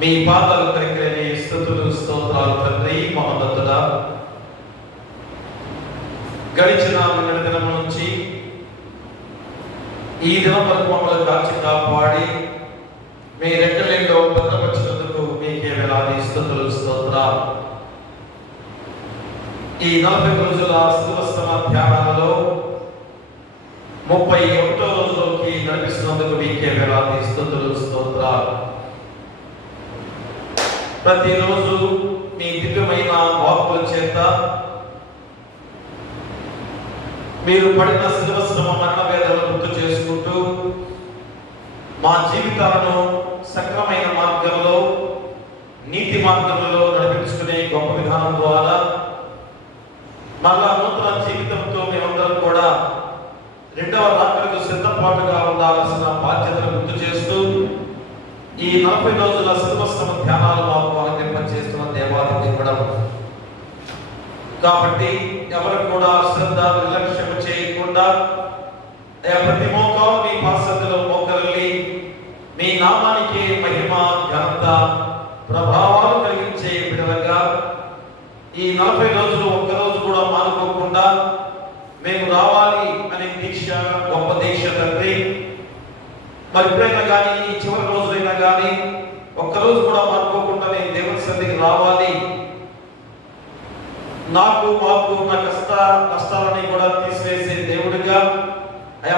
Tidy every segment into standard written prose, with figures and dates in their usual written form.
మీ పాదాలు కరిగిన స్తుతులు స్తోత్రాలు తండ్రి మహోన్నతుడా. గడిచిన నిన్నటి దినం నుంచి ఈ దినం వరకు మమ్మల్ని కాచి కాపాడి మీ రెక్కలలో భద్రపరిచినందుకు మీకే వేలాది స్తుతులు స్తోత్రాలు. ఈ 40 రోజుల శివస్తమ ధ్యానాలలో 31వ రోజులోకి నడిపిస్తున్నందుకు మీకే వేలాది స్తుతులు స్తోత్రాలు. ప్రతిరోజు మీ దివ్యమైన వాక్కుల చేత మీరు పడిన శివశ్రమ మరణ వేదనను గుర్తు చేసుకుంటూ మా జీవితాలను సక్రమైన మార్గంలో నీతి మార్గంలో నడిపించుకునే గొప్ప విధానం ద్వారా మళ్ళా నూతన జీవితంతో మేమందరం కూడా రెండవ రాత్రికి సిద్ధపాటుగా ఉండాల్సిన బాధ్యతను గుర్తు చేస్తూ ఈ 40 రోజుల శివశ్రమ ధ్యానాలు మాకు అనుగ్రహింపచేస్తున్న దేవాది దేవుడు కాబట్టి ఎవరు కూడా శ్రద్ధ నిర్లక్ష్యం చేయకుండా ప్రతి మోకాలు మీ పాసంలో మోకరిల్లి మీ నామానికి మహిమ ఘనత ప్రభావాలు కలిగించే విధంగా ఈ 40 రోజులు ఒక్కరోజు కూడా మానుకోకుండా మేము రావాలి అనే దీక్ష గొప్ప దీక్ష తండ్రి. మరి ఎప్పుడైనా కానీ ఈ చివరి రోజులైనా కానీ ఒక్కరోజు కూడా మానుకోకుండా నేను దేవుని సన్నిధికి రావాలి, మాకు నా కష్టాలని కూడా తీసివేసే దేవుడిగా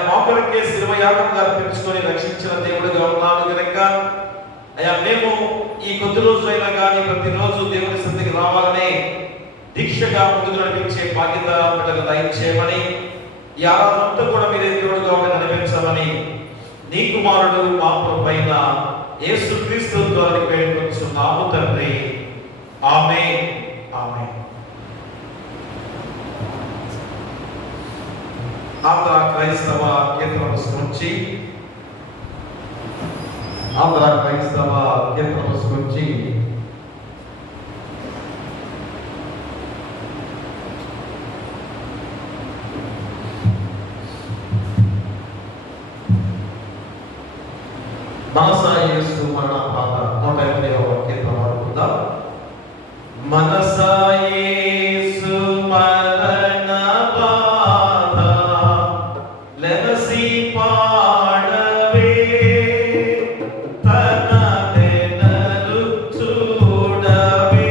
మా కొరకే శిల్వయాగంగా అర్పించుకొని రక్షించిన దేవుడిగా ఉన్నాను కనుక మేము ఈ కొద్ది రోజులైనా కానీ ప్రతిరోజు దేవుని సన్నిధికి రావాలనే దీక్షగా ముందుకు నడిపించే బాధ్యత బిడ్డకు దయచేయమని, ఈ ఆరాధనంతా కూడా మీరే దేవుడిగా నడిపించమని నీ కుమారుడు మా ప్రభువైన యేసుక్రీస్తు ద్వారా వేడుకొంచున్నాము తండ్రి. ఆమేన్. ఆమేన్. ఆంధ్ర క్రైస్తవ కీర్తన పుస్తకం నుంచి మనసా యేసు మరణ బాధ 180వ కీర్తన వాడుకుందాం. మనసా యేసు మరణ బాధ లెనసి పాడవే, తన తెనలు చూడవే,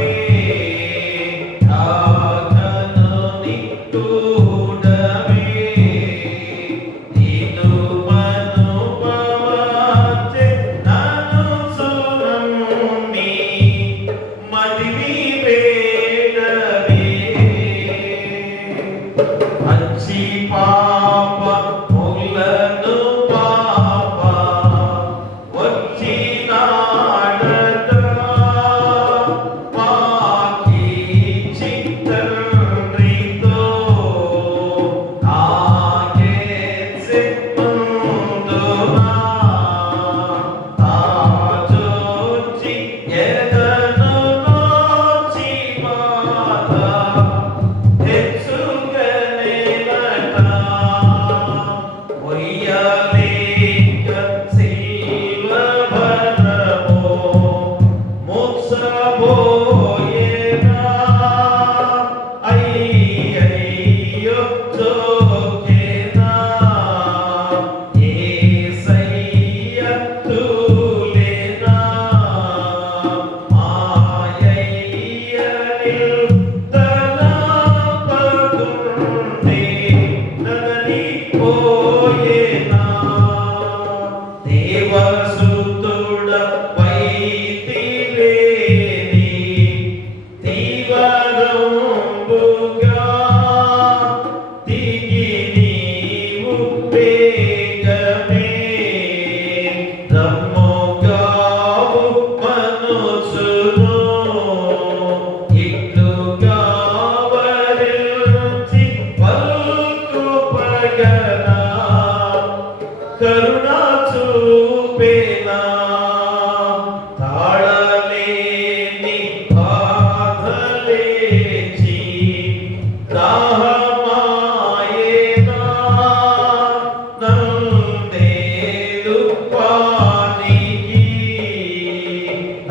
త్యాగను నిట్టూడవే,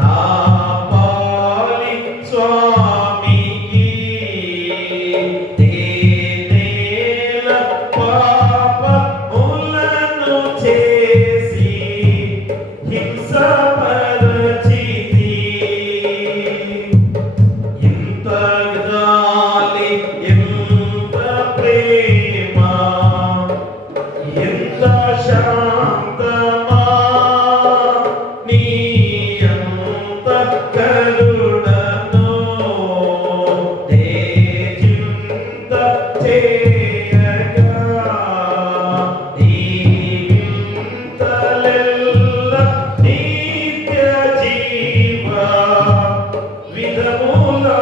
Ah శాంతమా నీ అంత కరుణను తేజింత చేయగా దీవింతలెల్ల నిత్య జీవ విధములాయేనా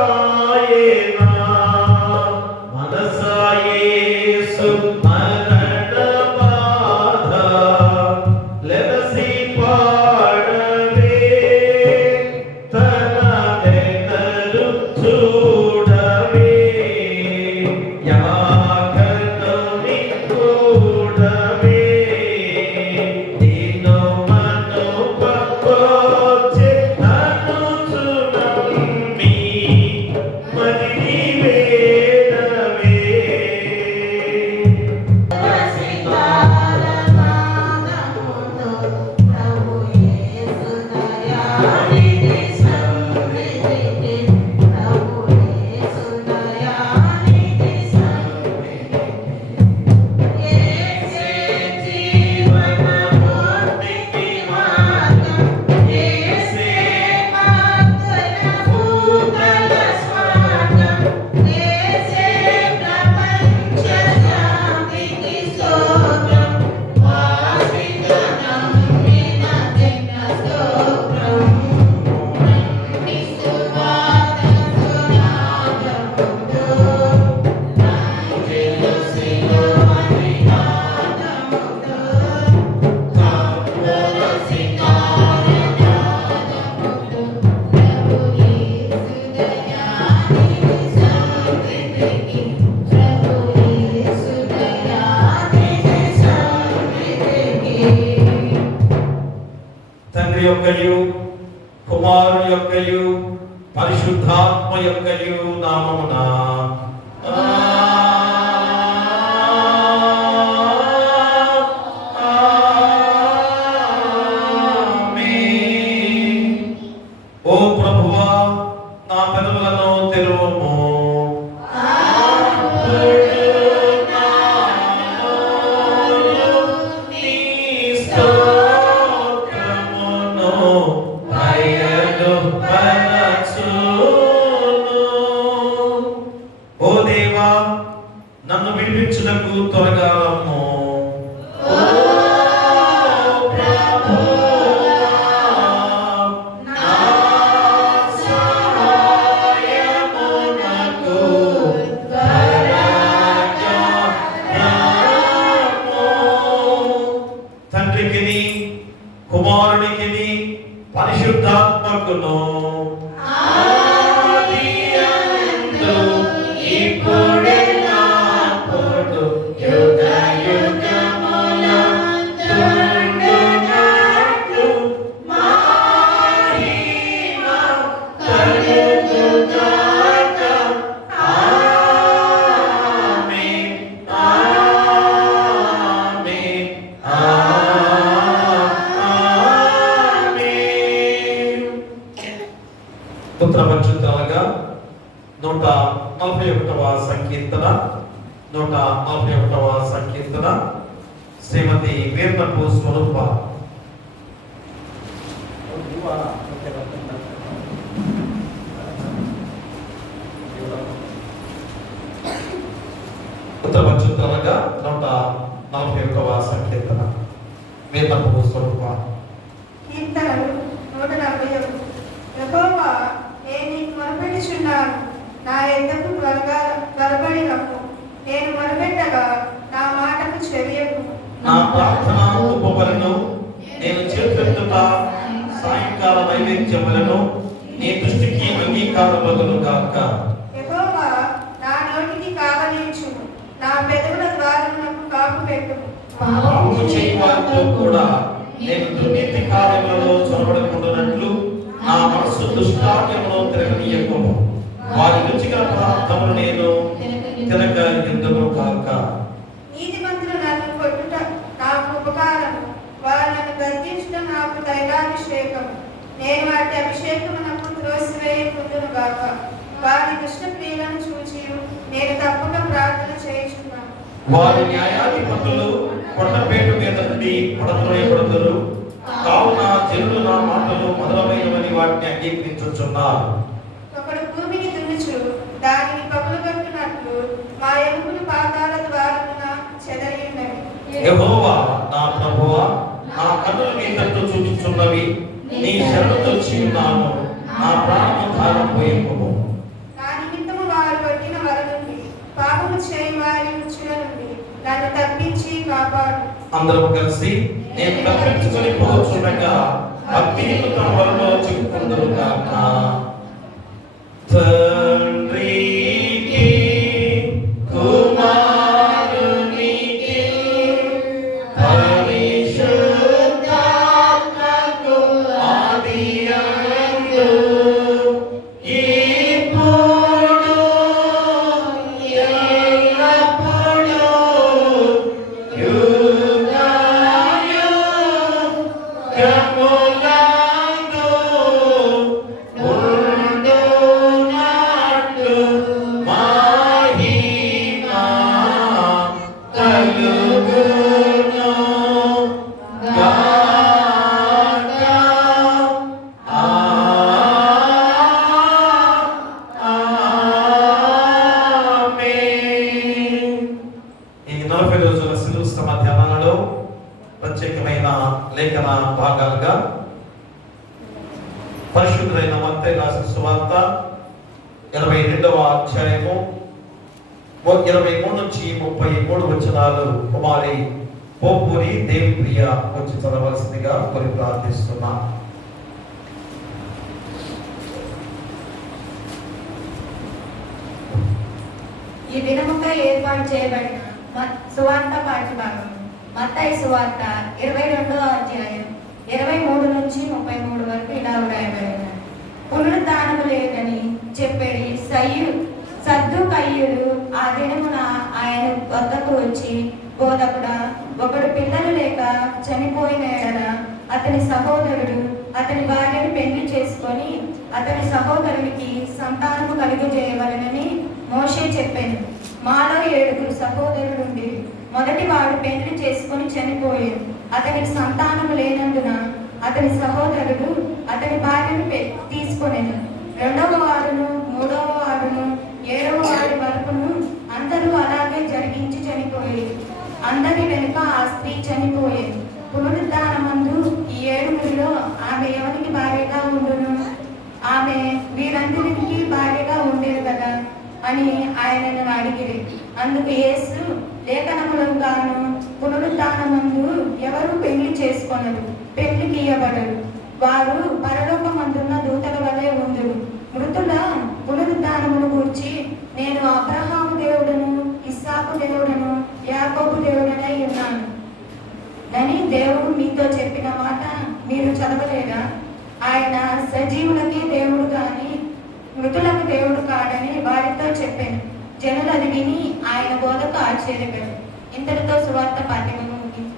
మనసా యేసు మరణ బాధ లెరసి పాడవే తన వెన్నలు చూడవే యాగనుని కూడవే నిన్ను మనుపకొచ్చే నన్ను చునమ్మి మదిని వేడవే తండ్రి యొక్కయు కుమారుని యొక్కయు పరిశుద్ధాత్మ యొక్కయు నామమున ఆమేన్. ఓ ప్రభువా నా పెదవులను తెరువుము నీ స్తోత్రమును బయలుపరచును. ఓ దేవా నన్ను విడిపించుటకు త్వరగా రమ్ము. ఓ ప్రభువా, నా సహాయమునకు త్వరగా రమ్ము. తండ్రికిని కుమారునికిని పరిశుద్ధాత్మకును ఆదియందు ఇప్పుడెల్లప్పుడు యుగయుగములందుండునట్లు మహిమ కలుగుగాక. ఆమేన్, ఆమేన్, ఆమేన్. పుత్రవచ్చుతలుగా 141వ సంకీర్తన 141వ సంకీర్తన శ్రీమతి వీర్నపు స్వరూప. పుత్రవచ్చుతలుగా 141వ సంకీర్తన వీర్నపు స్వరూప. కీర్తనలు 141. యెహోవా, నేను నీకు మొరపెట్టుచున్నాను, నా యొద్దకు త్వరపడి రమ్ము. నేను మొరపెట్టగా నా మాటకు చెవియకు. నా ప్రార్థన ఉపవలను నేను చేతులెత్తుట సాయంకాల నైవేద్యములను నీ దృష్టికి అంగీకారములను గాక. యెహోవా, నా నోటికి కావలించుము, నా పెదవుల ద్వారమునకు కాపు పెట్టుము. పాపము చేయవారితో కూడా నేను దుర్నీతి కార్యములలో చొరబడకుండానట్లు నా మనస్సు దుష్కార్యములో తిరగనీయకుము. వారి రుచిగా పదార్థములు నేను తినక ఎందును కాక. నీతిమంతులు నన్ను కొట్టుట నాకు ఉపకారము, వారు నన్ను గద్దించడం నాకు తైలాభిషేకము. నేను వాటి అభిషేకమునకు త్రోసివేయకుండును గాక. వారి దుష్ట క్రియలను చూచి నేను తప్పక ప్రార్థన చేయుచున్నాను. వారి న్యాయాధిపతులు కొండపేట మీద నుండి పడద్రోయబడుదురు. కావున జనులు నా మాటలు మొదలైనవని వాటిని అంగీకరించుచున్నారు. ఒకడు భూమిని దున్నుచు దానిని పగులగొట్టునట్లు మా ఎముకలు పాతాళ ద్వారమున చెదరి ఉన్నవి. యెహోవా నా ప్రభువా, నా కన్నులు నీ తట్టు చూచుచున్నవి. నీ శరణుతో ఉన్నాను, నా ప్రాణము ధారపోయెము. నా నిమిత్తము వారు పట్టిన వల నుండి, పాపము చేయి వారి ఉచ్చుల నుండి నన్ను తప్పించి కాపాడు. అందరూ కలిసి నేను తప్పించుకొని పోచుండగా భక్తిహీనుల వలలో చిక్కుకుందురు గాక. తండ్రికి కుమారునికి పరిశుద్ధాత్మకు ఆదియందు ఇప్పుడు ఎల్లప్పుడూ యుగయుగములందు ఉండునట్లు మహిమ కలుగును గాక. ఆమేన్. ఈ 40 రోజుల శిలువ శ్రమ ధ్యానాలలో ప్రత్యేకమైన లేఖన భాగాలుగా పరిశుద్ధులైన మత్తయి రాసిన సువార్త 22వ అధ్యాయము 23 నుంచి 33 వచనాలు కుమారి పోపూరి దేవి ప్రియ వచ్చి చదవలసిందిగా కోరి ప్రార్థిస్తున్నా. ఈ దినముగా ఏర్పాటు చేయబడిన సువార్త పాఠ్యభాగం మత్తయి సువార్త 22వ అధ్యాయం 23 నుంచి 33 వరకు ఇలా వ్రాయబడిన. పునరుద్ధానము లేదని చెప్పేది సద్దుకయ్యులు ఆ దినమున ఆయన వద్దకు వచ్చి, బోధకుడా, ఒకడు పిల్లలు లేక చనిపోయిన ఎడల అతని సహోదరుడు అతని భార్యను పెళ్లి చేసుకొని అతని సహోదరునికి సంతానము కలుగజేయవలెనని మోషే చెప్పాను. మాలో 7 సహోదరులుండి మొదటి వాడు పెళ్లి చేసుకొని చనిపోయాడు. అతనికి సంతానము లేనందున అతని సహోదరుడు అతని భార్యను తీసుకొనేను. 2వ వాడును 3వ వాడును 7వ వాడి వరకును అందరూ అలాగే జరిగించి చనిపోయేది. అందరి వెనుక ఆ స్త్రీ చనిపోయేది. పునరుద్ధానమందు ఈ 7 ఆమె ఎవరికి భార్యగా ఉండును? ఆమె వీరందరికీ భార్యగా ఉండేది కదా అని ఆయనను అడిగిరి. అందుకు యేసు, లేఖనములను గాను పునరుద్ధానమందు ఎవరు పెళ్లి చేసుకొనరు, పెళ్లికి ఇయ్యబడరు. వారు పరలోకమందున్న దూతల వలె ఉందురు. మృతుల పునరుద్ధానమును గూర్చి నేను అబ్రహాము దేవుడను, ఇస్సాకు దేవుడను, యాకోబు దేవుడనై ఉన్నాను అని దేవుడు మీతో చెప్పిన మాట మీరు చదవలేదా? ఆయన సజీవులకి దేవుడు కానీ మృతులకు దేవుడు కాడని వారితో చెప్పాను. జనులు అది విని ఆయన బోధకు ఆశ్చర్యపడు. ఇంతటితో సువార్త పాఠ్యము ముగింది.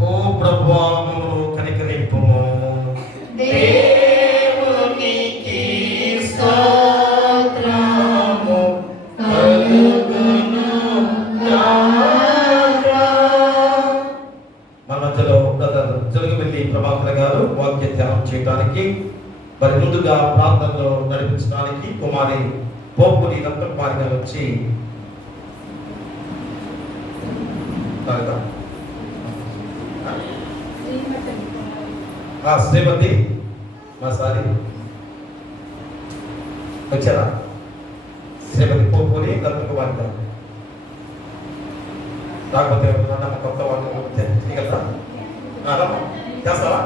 ఓ ప్రభువా, మమ్మల్ని కనికరింపుము. దేవునికి స్తోత్రము కలుగును గాక. మన మధ్యలో బ్రదర్ జరుగుబెల్లి ప్రభాకర్ గారు వాక్య ధ్యానం చేయడానికి మరి ముందుగా ప్రాంతంలో నడిపించడానికి కుమారి పోపుని రత్నకుమారి గారు వచ్చి శ్రీమతి మా సారి వచ్చారా? శ్రీమతి పోపుని రత్నకుమారి గారు రాకపోతే కొత్త వాళ్ళు చేయగలరా? చేస్తావా?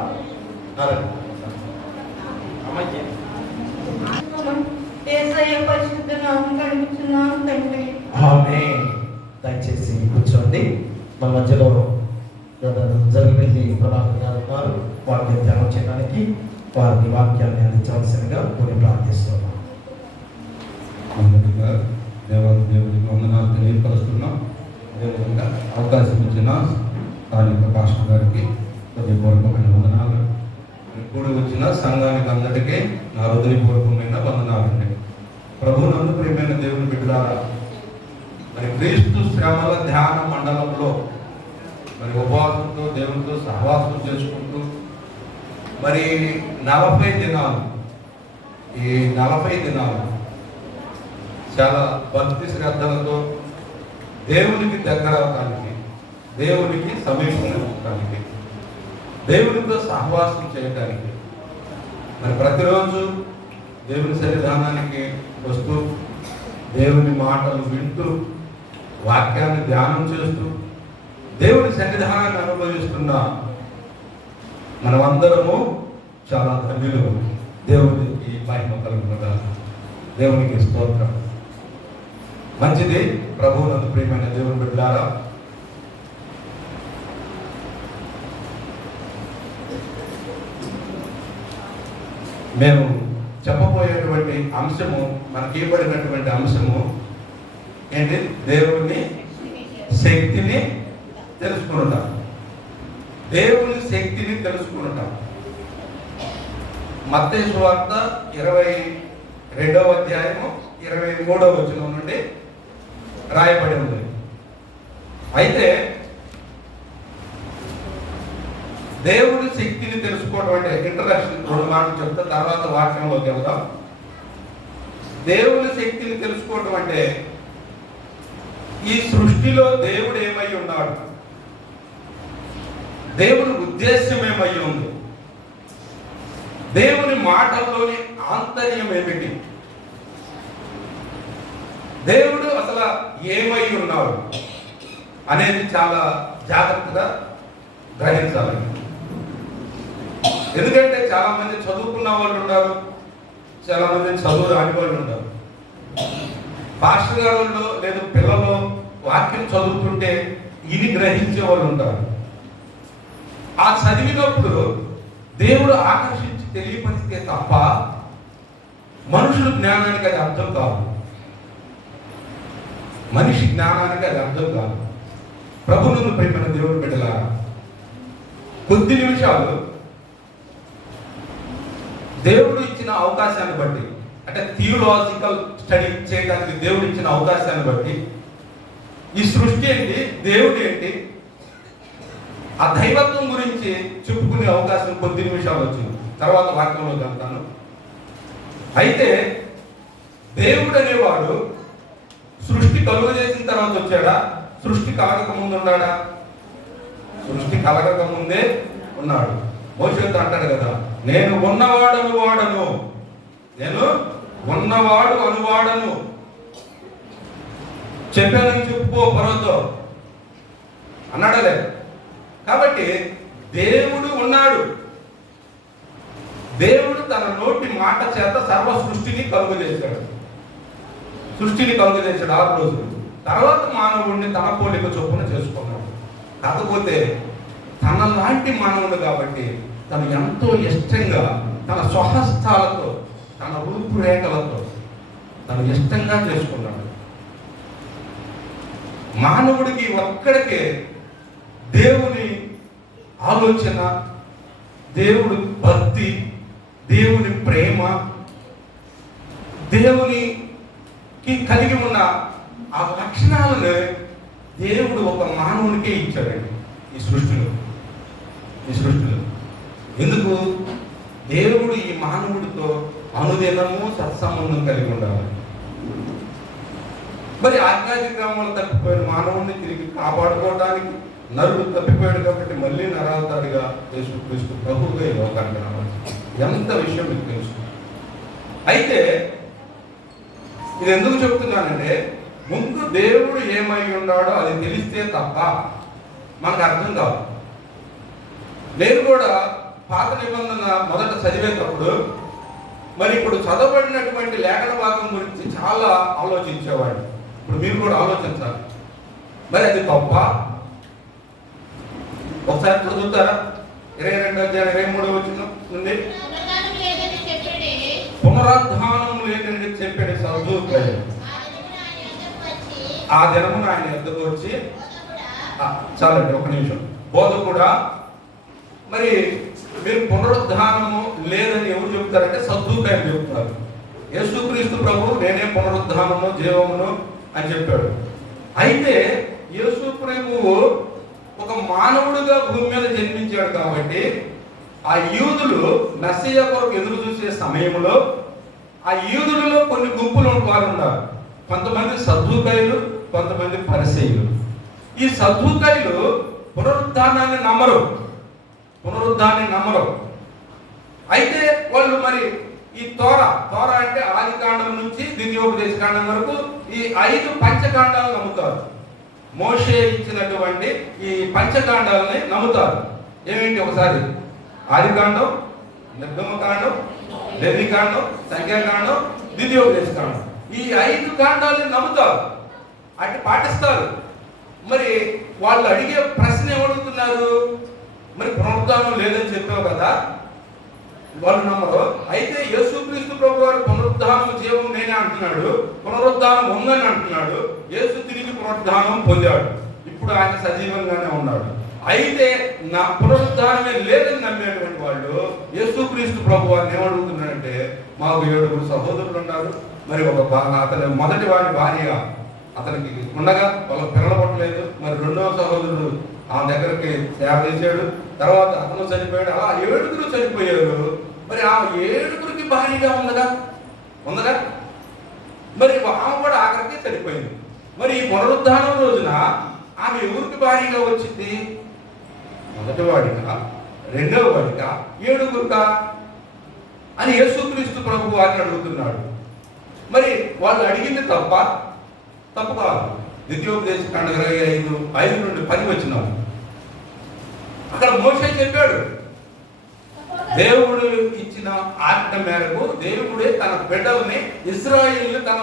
అమ్మాయి పరిశుద్ధ నామం కనిపిస్తున్నాను తండ్రి. ఆమేన్. దయచేసి కూర్చోండి. మన మధ్యలో జరిగింది ప్రభాకర్ గారు ఉన్నారు. వారిని ధ్యానం చేయడానికి వారిని వాక్యాన్ని అందించవలసిందిగా కొన్ని ప్రార్థిస్తున్నాం. మొదటిగా దేవునికి వందనాలు తెలియపరుస్తున్నాం. అదేవిధంగా అవకాశం ఇచ్చిన స్థానిక పాస్టర్ గారికి హృదయపూర్వకమైన వందనాలు. కూడి వచ్చిన సంఘానికి అందరికీ నా హృదయపూర్వకమైన వందనాలండి. ప్రభువునందు ప్రియమైన దేవుని బిడ్డలారా, మరి క్రీస్తు శ్రమల ధ్యాన మండలంలో మరి ఉపవాసంతో దేవునితో సహవాసం చేసుకుంటూ మరి 40 దినాలు, ఈ 40 దినాలు చాలా భక్తి శ్రద్ధలతో దేవునికి దగ్గర అవడానికి, దేవునికి సమీపించడానికి, దేవునితో సహవాసం చేయడానికి మరి ప్రతిరోజు దేవుని సన్నిధానానికి వస్తూ దేవుని మాటలు వింటూ వాక్యాన్ని ధ్యానం చేస్తూ దేవుని సన్నిధానాన్ని అనుభవిస్తున్న మనమందరము చాలా ధన్యులు. దేవునికి మహిమ కలుగునుగాక. దేవునికి స్తోత్రం. మంచిది. ప్రభువునందు ప్రియమైన దేవుని బిడ్డలారా, మేము చెప్పబోయేటువంటి అంశము, మనకి ఇవ్వబడినటువంటి అంశము ఏంటి? దేవుని శక్తిని తెలుసుకుంటాం. దేవుని శక్తిని తెలుసుకుంటాం. మత్తయి సువార్త 22వ అధ్యాయము 23వ వచనం నుండి రాయబడి ఉంది. అయితే దేవుని శక్తిని తెలుసుకోవడం అంటే ఇంట్రడక్షన్ 2 మాటలు చెప్తా, తర్వాత వాక్యంలోకి వెళ్దాం. దేవుని శక్తిని తెలుసుకోవడం అంటే ఈ సృష్టిలో దేవుడు ఏమై ఉన్నాడు, దేవుని ఉద్దేశం ఏమై ఉంది, దేవుని మాటల్లోని ఆంతర్యం ఏమిటి, దేవుడు అసలు ఏమై ఉన్నాడు అనేది చాలా జాగ్రత్తగా గ్రహించాలి. ఎందుకంటే చాలా మంది చదువుకున్న వాళ్ళు ఉన్నారు, చాలా మంది చదువు రాని వాళ్ళు ఉన్నారు. పాస్టర్ గారు లేదా పిల్లలు వాక్యం చదువుతుంటే ఇది గ్రహించే వాళ్ళు ఉంటారు. ఆ చదివినప్పుడు దేవుడు ఆకర్షించి తెలియపరిస్తే తప్ప మనుషుల జ్ఞానానికి అది అర్థం కాదు. మనిషి జ్ఞానానికి అది అర్థం కాదు. ప్రభువును ప్రియమైన దేవుడు బిడ్డలారా, కొద్ది నిమిషాలు దేవుడు ఇచ్చిన అవకాశాన్ని బట్టి, అంటే థియోలాజికల్ స్టడీ చేయడానికి దేవుడు ఇచ్చిన అవకాశాన్ని బట్టి ఈ సృష్టి ఏంటి, దేవుడు ఏంటి, ఆ దైవత్వం గురించి చెప్పుకునే అవకాశం కొద్ది నిమిషాలు వచ్చింది. తర్వాత వాక్యంలో చెప్తాను. అయితే దేవుడు అనేవాడు సృష్టి కలుగు చేసిన తర్వాత వచ్చాడా, సృష్టి కలగక ముందు ఉన్నాడా? సృష్టి కలగక ముందే ఉన్నాడు. మోషేతో అంటాడు కదా, నేను ఉన్నవాడు అనువాడను, నేను ఉన్నవాడు అనువాడను చెప్పానని చెప్పుకో పర్వతో అన్నాడలే. కాబట్టి దేవుడు ఉన్నాడు. దేవుడు తన నోటి మాట చేత సర్వ సృష్టిని కలుగు చేశాడు. సృష్టిని కలుగు చేశాడు 6 రోజులు. తర్వాత మానవుడిని తన పోలిక చొప్పున చేసుకున్నాడు. కాకపోతే తన లాంటి మానవుడు కాబట్టి తను ఎంతో ఇష్టంగా తన స్వహస్తాలతో, తన రూపురేఖలతో తను ఇష్టంగా చేసుకున్నాడు. మానవుడికి ఒక్కడికే దేవుని ఆలోచన, దేవుడి భక్తి, దేవుని ప్రేమ, దేవునికి కలిగి ఉన్న ఆ లక్షణాలను దేవుడు ఒక మానవునికే ఇచ్చాడండి ఈ సృష్టిలో. ఎందుకు? దేవుడు ఈ మానవుడితో అనుదినము సత్సంబంధం కలిగి ఉండాలి. మరి ఆజ్ఞాతిక్రమాలు తప్పిపోయిన మానవుడిని తిరిగి కాపాడుకోవడానికి నరుడు తప్పిపోయాడు కాబట్టి మళ్ళీ నరావతాడిగా యేసుక్రీస్తు ప్రభువుగా ఈ లోకానికి రావాలి. ఎంత విషయం మీకు తెలుసు. అయితే ఇది ఎందుకు చెప్తున్నానంటే, ముందు దేవుడు ఏమై ఉన్నాడో అది తెలిస్తే తప్ప మనకు అర్థం కాదు. నేను కూడా పాత నిబంధన మొదట చదివేటప్పుడు మరి ఇప్పుడు చదవబడినటువంటి లేఖన భాగం గురించి చాలా ఆలోచించేవాడు. ఇప్పుడు మీరు కూడా ఆలోచించాలి. మరి అది తప్ప? ఒకసారి చదువుతారా? 22వ అధ్యాయం 23వ వచనం నుండి. పునరుద్ధానం లేదని చెప్పాడు చదువు. ఆ దినమున ఆయన ఎద్దకు వచ్చి, చాలండి ఒక నిమిషం, బోధకుడా మరి మీరు పునరుద్ధానము లేదని ఎవరు చెప్తారంటే సద్దూకాయలు చెప్తున్నారు. యేసుక్రీస్తు ప్రభువు నేనే పునరుద్ధానము జీవమును అని చెప్పాడు. అయితే యేసు ప్రభువు ఒక మానవుడిగా భూమి మీద జన్మించాడు కాబట్టి ఆ యూదులు మెస్సయ్య కొరకు ఎదురు చూసే సమయంలో ఆ యూదులలో కొన్ని గుంపులు వారు ఉన్నారు. కొంతమంది సద్దూకైలు, కొంతమంది పరిసయ్యులు. ఈ సద్దూకైలు పునరుద్ధానాన్ని నమ్మరు. అయితే వాళ్ళు మరి ఈ తోర అంటే ఆది కాండం నుంచి ద్వితీయోపదేశ కాండం వరకు ఈ 5 పంచకాండాలు నమ్ముతారు. మోషే ఇచ్చినటువంటి ఈ పంచకాండాలని నమ్ముతారు. ఏమేంటి ఒకసారి? ఆది కాండం, నిర్గమకాండం, లేవికాండం, సంఖ్యాకాండం, ద్వితీయోపదేశ కాండం. ఈ 5 కాండాలని నమ్ముతారు, అటు పాటిస్తారు. మరి వాళ్ళు అడిగే ప్రశ్న ఏమడుగుతున్నారు? మరి పునరుద్ధానం లేదని చెప్పావు కదా, వాళ్ళు నమ్మరు. అయితే యేసుక్రీస్తు ప్రభు వారు పునరుద్ధానం జీవం నేనే అంటున్నాడు, పునరుద్ధానం ఉందని అంటున్నాడు. యేసు తిరిగి పునరుద్ధానం పొందాడు, ఇప్పుడు ఆయన సజీవంగానే ఉన్నాడు. అయితే నా పునరుద్ధానమే లేదని నమ్మేటువంటి వాళ్ళు యేసుక్రీస్తు ప్రభు వారిని ఏమడుగుతున్నాడంటే, మాకు 7 సహోదరులు ఉన్నారు, మరి అతని మొదటి వాడి భార్య అతనికి ఉండగా వాళ్ళ పిల్లలు పుట్టలేదు, మరి 2వ సహోదరుడు ఆ దగ్గరికి సేవ చేశాడు, తర్వాత అతను చనిపోయాడు. అలా 7 చనిపోయారు. మరి ఆ 7 భార్యగా ఉందగా మరి ఆమె కూడా ఆఖరికి చనిపోయింది. మరి ఈ పునరుద్ధానం రోజున ఆమె ఎవరికి భార్యగా వచ్చింది? మొదటి వాడిగా, 2వ వాడిగా, 7 అని యేసుక్రీస్తు ప్రభు వారిని అడుగుతున్నాడు. మరి వాళ్ళు అడిగింది తప్పు కాదు. ద్వితీయోపదేశ కాండం 25 నుండి 10 వచ్చినాం. అక్కడ మోషే చెప్పాడు, దేవుడు ఇచ్చిన ఆజ్ఞ మేరకు దేవుడే తన బిడ్డల్ని ఇశ్రాయేలుని తన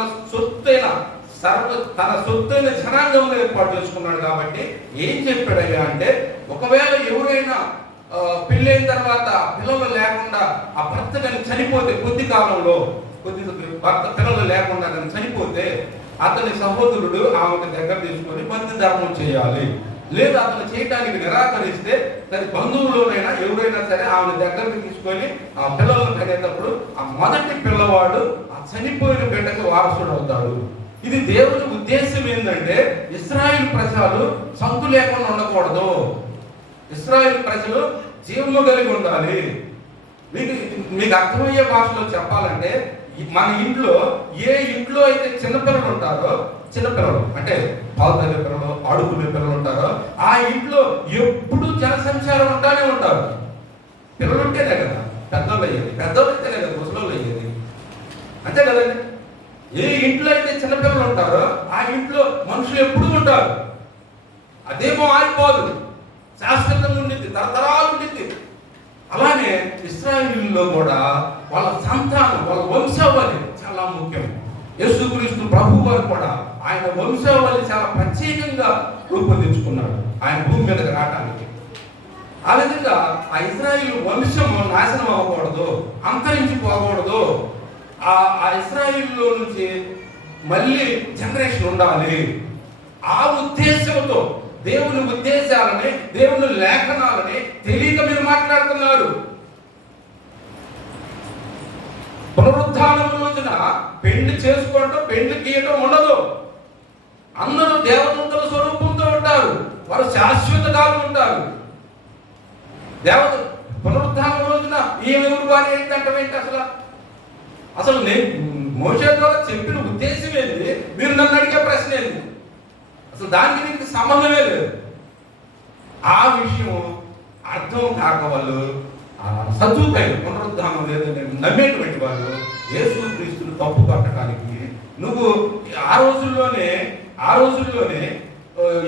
సొత్తైన జనాంగంలో ఏర్పాటు చేసుకున్నాడు. కాబట్టి ఏం చెప్పాడయ్యా అంటే, ఒకవేళ ఎవరైనా పెళ్ళైన తర్వాత పిల్లలు లేకుండా ఆ భర్త కానీ చనిపోతే, కొద్ది భర్త పిల్లలు లేకుండా కానీ చనిపోతే అతని సహోదరుడు ఆమెకు దగ్గర తీసుకొని మంది ధర్మం చేయాలి. లేదా అతను చేయడానికి నిరాకరిస్తే తన బంధువులోనైనా ఎవరైనా సరే ఆమె దగ్గరకు తీసుకొని ఆ పిల్లలను కనేటప్పుడు ఆ మొదటి పిల్లవాడు ఆ చనిపోయిన బిడ్డకు వారసుడు అవుతాడు. ఇది దేవుని ఉద్దేశం ఏంటంటే, ఇశ్రాయేలు ప్రజలు సంతు లేకుండా ఉండకూడదు, ఇశ్రాయేలు ప్రజలు జీవము కలిగి ఉండాలి. మీకు అర్థమయ్యే భాషలో చెప్పాలంటే, మన ఇంట్లో ఏ ఇంట్లో అయితే చిన్నపిల్లలు ఉంటారో, చిన్నపిల్లలు అంటే పాలు తాగే పిల్లలు, ఆడుకునే పిల్లలు ఉంటారో, ఆ ఇంట్లో ఎప్పుడు జనసంచారం ఉంటానే ఉంటారు. పిల్లలు ఉంటేనే కదా పెద్దోళ్ళు అయ్యేది, పెద్దోళ్ళు అయితేనే కదా ముసలోళ్ళు అయ్యేది, అంతే కదండి. ఏ ఇంట్లో అయితే చిన్నపిల్లలు ఉంటారో ఆ ఇంట్లో మనుషులు ఎప్పుడు ఉంటారు. అదేమో ఆగిపోదు, శాశ్వతంగా ఉండిద్ది, తరతరాలు ఉండిద్ది. అలానే ఇశ్రాయేలులో కూడా వాళ్ళ సంతానం, వాళ్ళ వంశావళి చాలా ముఖ్యం. యేసుక్రీస్తు ప్రభు వారు కూడా ఆయన వంశావళి చాలా ప్రత్యేకంగా రూపొందించుకున్నాడు ఆయన భూమి మీదకి రావడానికి. ఆ విధంగా ఆ ఇశ్రాయేలు వంశము నాశనం అవ్వకూడదు, అంతరించిపోకూడదు. ఆ ఇశ్రాయేలులో నుంచి మళ్ళీ జనరేషన్ ఉండాలి. ఆ ఉద్దేశంతో దేవుని ఉద్దేశాలని, దేవుని లేఖనాలని తెలియక మీరు మాట్లాడుతున్నారు. పునరుద్ధానం రోజున పెళ్లి చేసుకోవడం, పెళ్లి గీయటం ఉండదు. అందరూ దేవదూతల స్వరూపంతో ఉంటారు, వారు శాశ్వత కాలం ఉంటారు. పునరుద్ధానం రోజున ఈమెవరు భార్య ఏంటంటే అసలు నేను మోషే ద్వారా చెప్పిన ఉద్దేశం ఏంటి? మీరు నన్ను అడిగే ప్రశ్న ఏంటి? అసలు దానికి మీకు సంబంధమే లేదు. ఆ విషయం అర్థం కాక వాళ్ళు సద్దుకైలు పునరుద్ధానం లేదని నమ్మేటువంటి వాళ్ళు యేసుక్రీస్తును తప్పు పట్టడానికి నువ్వు ఆ రోజుల్లోనే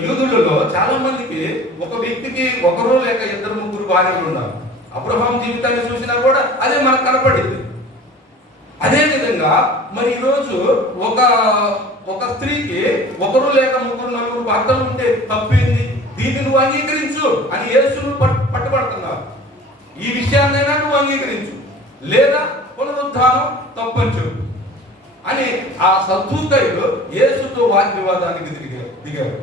యూదులలో చాలా మందికి ఒక వ్యక్తికి 1 లేక 2, 3 భార్యలు ఉన్నారు. అబ్రహాం జీవితాన్ని చూసినా కూడా అదే మనకు కనపడింది. అదే విధంగా మరి ఈరోజు ఒక స్త్రీకి 1 లేక 3, 4 భర్తలు ఉంటే తప్పింది, దీన్ని నువ్వు అంగీకరించు అని యేసును పట్టుబడుతున్నారు. ఈ విషయాన్నైనా నువ్వు అంగీకరించు, లేదా పునరుద్ధానం తప్పంచు అని ఆ సద్దూకైలు యేసుతో వాగ్వివాదానికి దిగారు.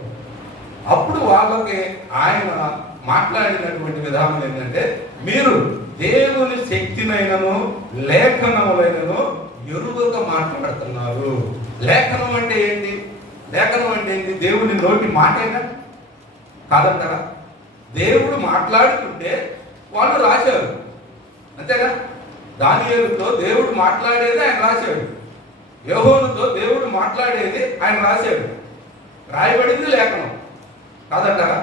అప్పుడు వాళ్ళకి ఆయన మాట్లాడినటువంటి విధానం ఏంటంటే, మీరు దేవుని శక్తినైనను లేఖనములైనను ఎరుగక మాట్లాడుతున్నారు. లేఖనం అంటే ఏంటి? దేవుని నోటి మాటేనా కాదంటారా? దేవుడు మాట్లాడుతుంటే వాళ్ళు రాశారు, అంతేగా. దానియేలుతో దేవుడు మాట్లాడేది ఆయన రాశాడు, యోహోనుతో దేవుడు మాట్లాడేది ఆయన రాశాడు. రాయబడింది లేఖనం కాదంటారా?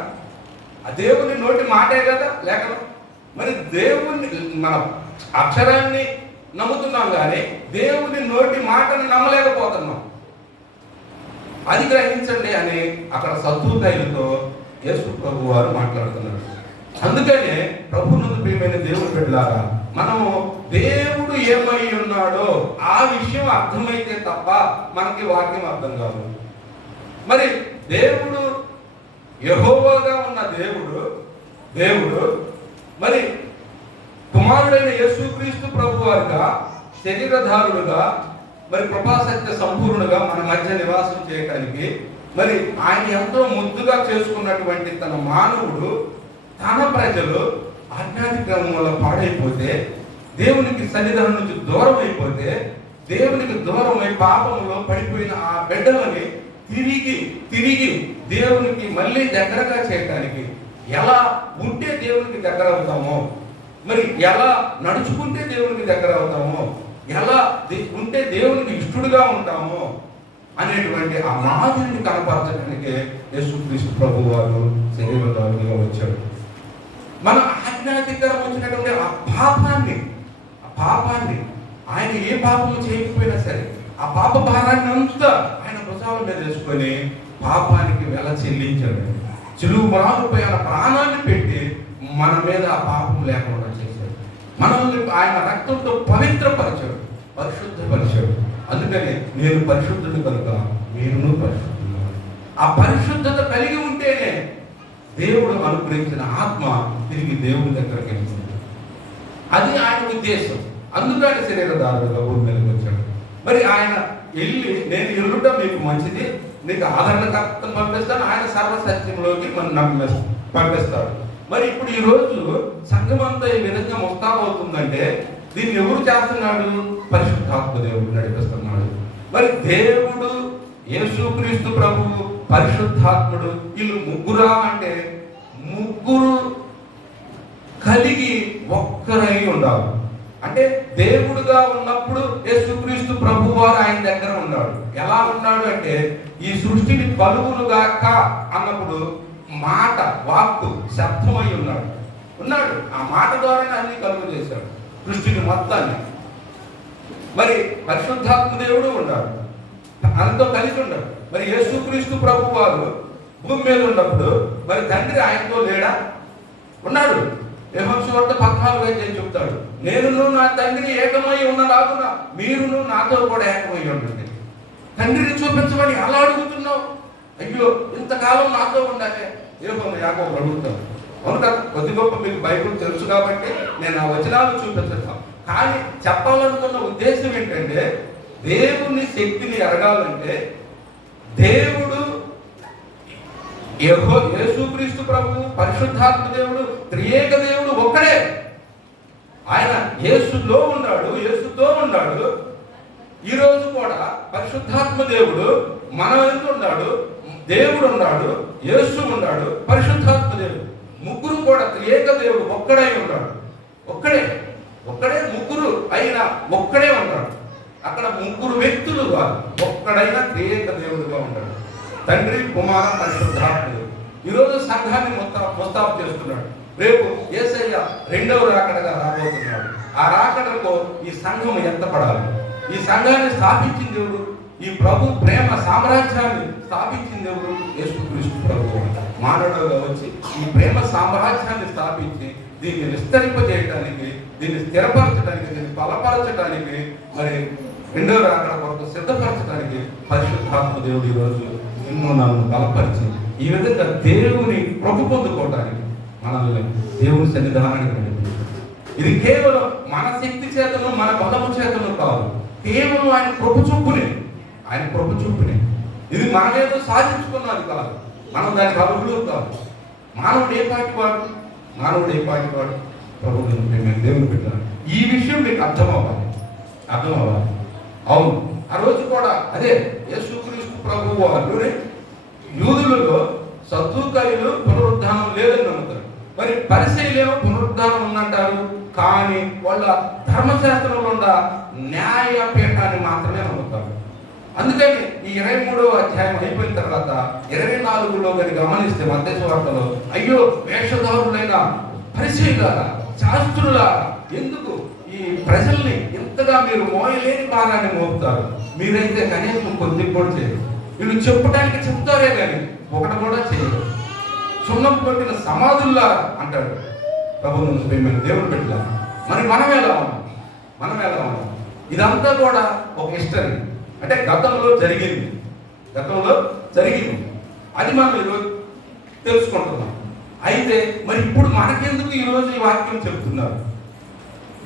ఆ దేవుని నోటి మాటే కదా లేఖనం. మరి దేవుని మన అక్షరాన్ని నమ్ముతున్నాం కానీ దేవుని నోటి మాటను నమ్మలేకపోతున్నాం. అది గ్రహించండి అని అక్కడ సద్దుకైలతో యేసు ప్రభు వారు మాట్లాడుతున్నారు. అందుకనే ప్రభునందు ప్రియమైన దేవుని బిడ్డలారా, మనము దేవుడు ఏమై ఉన్నాడో ఆ విషయం అర్థమైతే తప్ప మనకి వాక్యం అర్థం కాదు. మరి దేవుడు యెహోవాగా ఉన్న దేవుడు మరి కుమారుడైన యేసుక్రీస్తు ప్రభు వారిగా శరీరధారుడుగా మరి కృపాసత్య సంపూర్ణుడుగా మన మధ్య నివాసం చేయడానికి మరి ఆయన ఎంతో ముద్దుగా చేసుకున్నటువంటి తన మానవుడు తన ప్రజలు ఆజ్ఞాతిక్రమం వల్ల పాడైపోతే, దేవునికి సన్నిధానం నుంచి దూరం అయిపోతే, దేవునికి దూరమై పాపంలో పడిపోయిన ఆ బిడ్డలని తిరిగి దేవునికి మళ్ళీ దగ్గరగా చేయడానికి ఎలా ఉంటే దేవునికి దగ్గర అవుతామో, మరి ఎలా నడుచుకుంటే దేవునికి దగ్గర అవుతామో, ఎలా ఉంటే దేవునికి ఇష్టడుగా ఉంటామో అనేటువంటి ఆ మాదిరిని కనపరచడానికి యేసుక్రీస్తు ప్రభు వారు శరీరధారులుగా వచ్చాడు. మన ఆజ్ఞాతికరం వచ్చినటువంటి ఆ పాపాన్ని ఆయన ఏ పాపము చేయకపోయినా సరే ఆ పాప భారాన్ని అంతా ఆయన భుజాల మీద వేసుకొని పాపానికి వెల చెల్లించాడు. చిలువు మ్రానుపై ఆయన ప్రాణాన్ని పెట్టి మన మీద ఆ పాపం లేకుండా చేశాడు. మనల్ని ఆయన రక్తంతో పవిత్రపరిచాడు, పరిశుద్ధపరిచాడు. అందుకని నేను పరిశుద్ధుడు కనుక మీరును పరిశుద్ధులు. ఆ పరిశుద్ధత కలిగి ఉంటేనే దేవుడు అనుగ్రహించిన ఆత్మ తిరిగి దేవుని దగ్గరికి వెళ్తుంది. అది ఆయన ఉద్దేశం. అందుకని శరీరధారుడుగా భూమి మీదకి వచ్చాడు. మరి ఆయన వెళ్ళి నేను ఎల్లుట మీకు మంచిది, నీకు ఆదరణకర్తను పంపిస్తాను, ఆయన సర్వసత్యంలోకి మనం పంపిస్తాడు. మరి ఇప్పుడు ఈ రోజు సంఘమంతా ఈ విధంగా ముస్తాబవుతుందంటే దీన్ని ఎవరు చేస్తున్నాడు? పరిశుద్ధాత్మ దేవుడు నడిపిస్తున్నాడు. మరి దేవుడు, యేసుక్రీస్తు ప్రభువు, పరిశుద్ధాత్ముడు, వీళ్ళు ముగ్గురా అంటే ముగ్గురు కలిగి ఒక్కరై ఉండాలి. అంటే దేవుడుగా ఉన్నప్పుడు యేసుక్రీస్తు ప్రభు వారు ఆయన దగ్గర ఉన్నాడు. ఎలా ఉన్నాడు అంటే ఈ సృష్టిని కలుగునుగాక అన్నప్పుడు మాట, వాక్కు, శబ్దమై ఉన్నాడు. ఆ మాట ద్వారానే అన్ని కలుగు చేశాడు సృష్టిని మొత్తాన్ని. మరి పరిశుద్ధాత్మ దేవుడు ఉన్నాడు, ఆయనతో కలిసి ఉన్నాడు. మరి యేసుక్రీస్తు ప్రభు వారు భూమి మీద ఉన్నప్పుడు మరి తండ్రి ఆయనతో లేడా? ఉన్నాడు. యోహాను సువార్త 14 చెప్తాడు, నేనును నా తండ్రి ఏకమై ఉన్నలాగున మీరును నాతో కూడా ఏకమై ఉండండి. తండ్రిని చూపించమని అలా అడుగుతున్నావు. అయ్యో ఇంతకాలం నాతో ఉండాలి. యాకోబు అడుగుతాను. అవును కదా, కొద్ది గొప్ప మీకు బైబిల్ తెలుసు కాబట్టి నేను ఆ వచనాలు చూపించను. కానీ చెప్పాలనుకున్న ఉద్దేశం ఏంటంటే దేవుని శక్తిని ఎరగాలంటే దేవుడు యేసుక్రీస్తు ప్రభు, పరిశుద్ధాత్మ దేవుడు, త్రియేక దేవుడు ఒక్కడే. ఆయన యేసులో ఉన్నాడు, యేసుతో ఉన్నాడు. ఈరోజు కూడా పరిశుద్ధాత్మ దేవుడు మన వెంట ఉన్నాడు, దేవుడు ఉన్నాడు, యేసు ఉన్నాడు, పరిశుద్ధాత్మ దేవుడు. ముగ్గురు కూడా త్రియేక దేవుడు ఒక్కడై ఉన్నాడు. ఒక్కడే ముగ్గురు అయినా ఒక్కడే ఉన్నాడు. అక్కడ ముగ్గురు వ్యక్తులు కాదు, ఒక్కడైనా త్రియేక దేవుడుగా ఉన్నాడు. తండ్రి, కుమార, పరిశుద్ధాత్ముడు. ఈరోజు సంఘాన్ని ముస్తాబు చేస్తున్నాడు. రేపు యేసయ్య రెండవ రాకడగా రాబోతున్నాడు. ఆ రాకడలో ఈ సంఘం ఎత్తపడాలి. ఈ సంఘాన్ని స్థాపించిన దేవుడు, ఈ ప్రభు ప్రేమ సామ్రాజ్యాన్ని స్థాపించిన దేవుడు యేసుక్రీస్తు ప్రభు. మానవుడుగా వచ్చి ఈ ప్రేమ సామ్రాజ్యాన్ని స్థాపించి దీన్ని విస్తరింపజేయడానికి, దీన్ని స్థిరపరచడానికి, దీన్ని బలపరచడానికి, మరి రెండవ రాకడ కొరకు సిద్ధపరచడానికి పరిశుద్ధాత్మ దేవుడు ఈరోజు ఎన్నో నన్ను బలపరిచి ఈ విధంగా దేవుని కృప పొందుకోవడానికి మనల్ని దేవుని సన్నిధానానికి నడిపించారు. ఇది కేవలం మన శక్తి చేతను, మన బలము చేతను కాదు, కేవలం ఆయన కృప చూపునే. ఇది మనమేదో సాధించుకున్నది కాదు, మనం దానికి అర్హులు కాదు. మానవుడు ఏ పాటి వాడు ప్రభువుని దేవుని పెట్టారు. ఈ విషయం మీకు అర్థం అవ్వాలి. అవును, ఆ రోజు కూడా అదే యేసుక్రీస్తు ప్రభువు వారు యూదులలో సద్దూకయ్యులు పునరుద్ధానం లేదని నమ్ముతారు. మరి పరిశీలేమో పునరుద్ధానం ఉందంటారు, కానీ వాళ్ళ ధర్మశాస్త్రంలో ఉన్న న్యాయపీఠాన్ని మాత్రమే నమ్ముతారు. అందుకని ఈ 23వ అధ్యాయం అయిపోయిన తర్వాత 24లో కానీ గమనిస్తే మత్తయి సువార్తలో, అయ్యో వేషధారులైన పరిశీలారా, శాస్త్రులారా, ఎందుకు ఈ ప్రజల్ని ఇంతగా మీరు మోయలేని భారాన్ని మోపుతారు? మీరైతే కనీసం కొద్ది కూడా చేయరు. వీళ్ళు చెప్పడానికి చెప్తారే కానీ ఒకటి కూడా చేయరు. సున్నం కొట్టిన సమాధుల్లా అంటాడు ప్రభువు ప్రేమైన దేవుడు పెట్టిలా. మరి మనం ఎలా ఉన్నాం? ఇదంతా కూడా ఒక హిస్టరీ, అంటే గతంలో జరిగింది. అది మనం ఈరోజు తెలుసుకుంటున్నాం. అయితే మరి ఇప్పుడు మనకెందుకు ఈరోజు ఈ వాక్యం చెప్తున్నారు?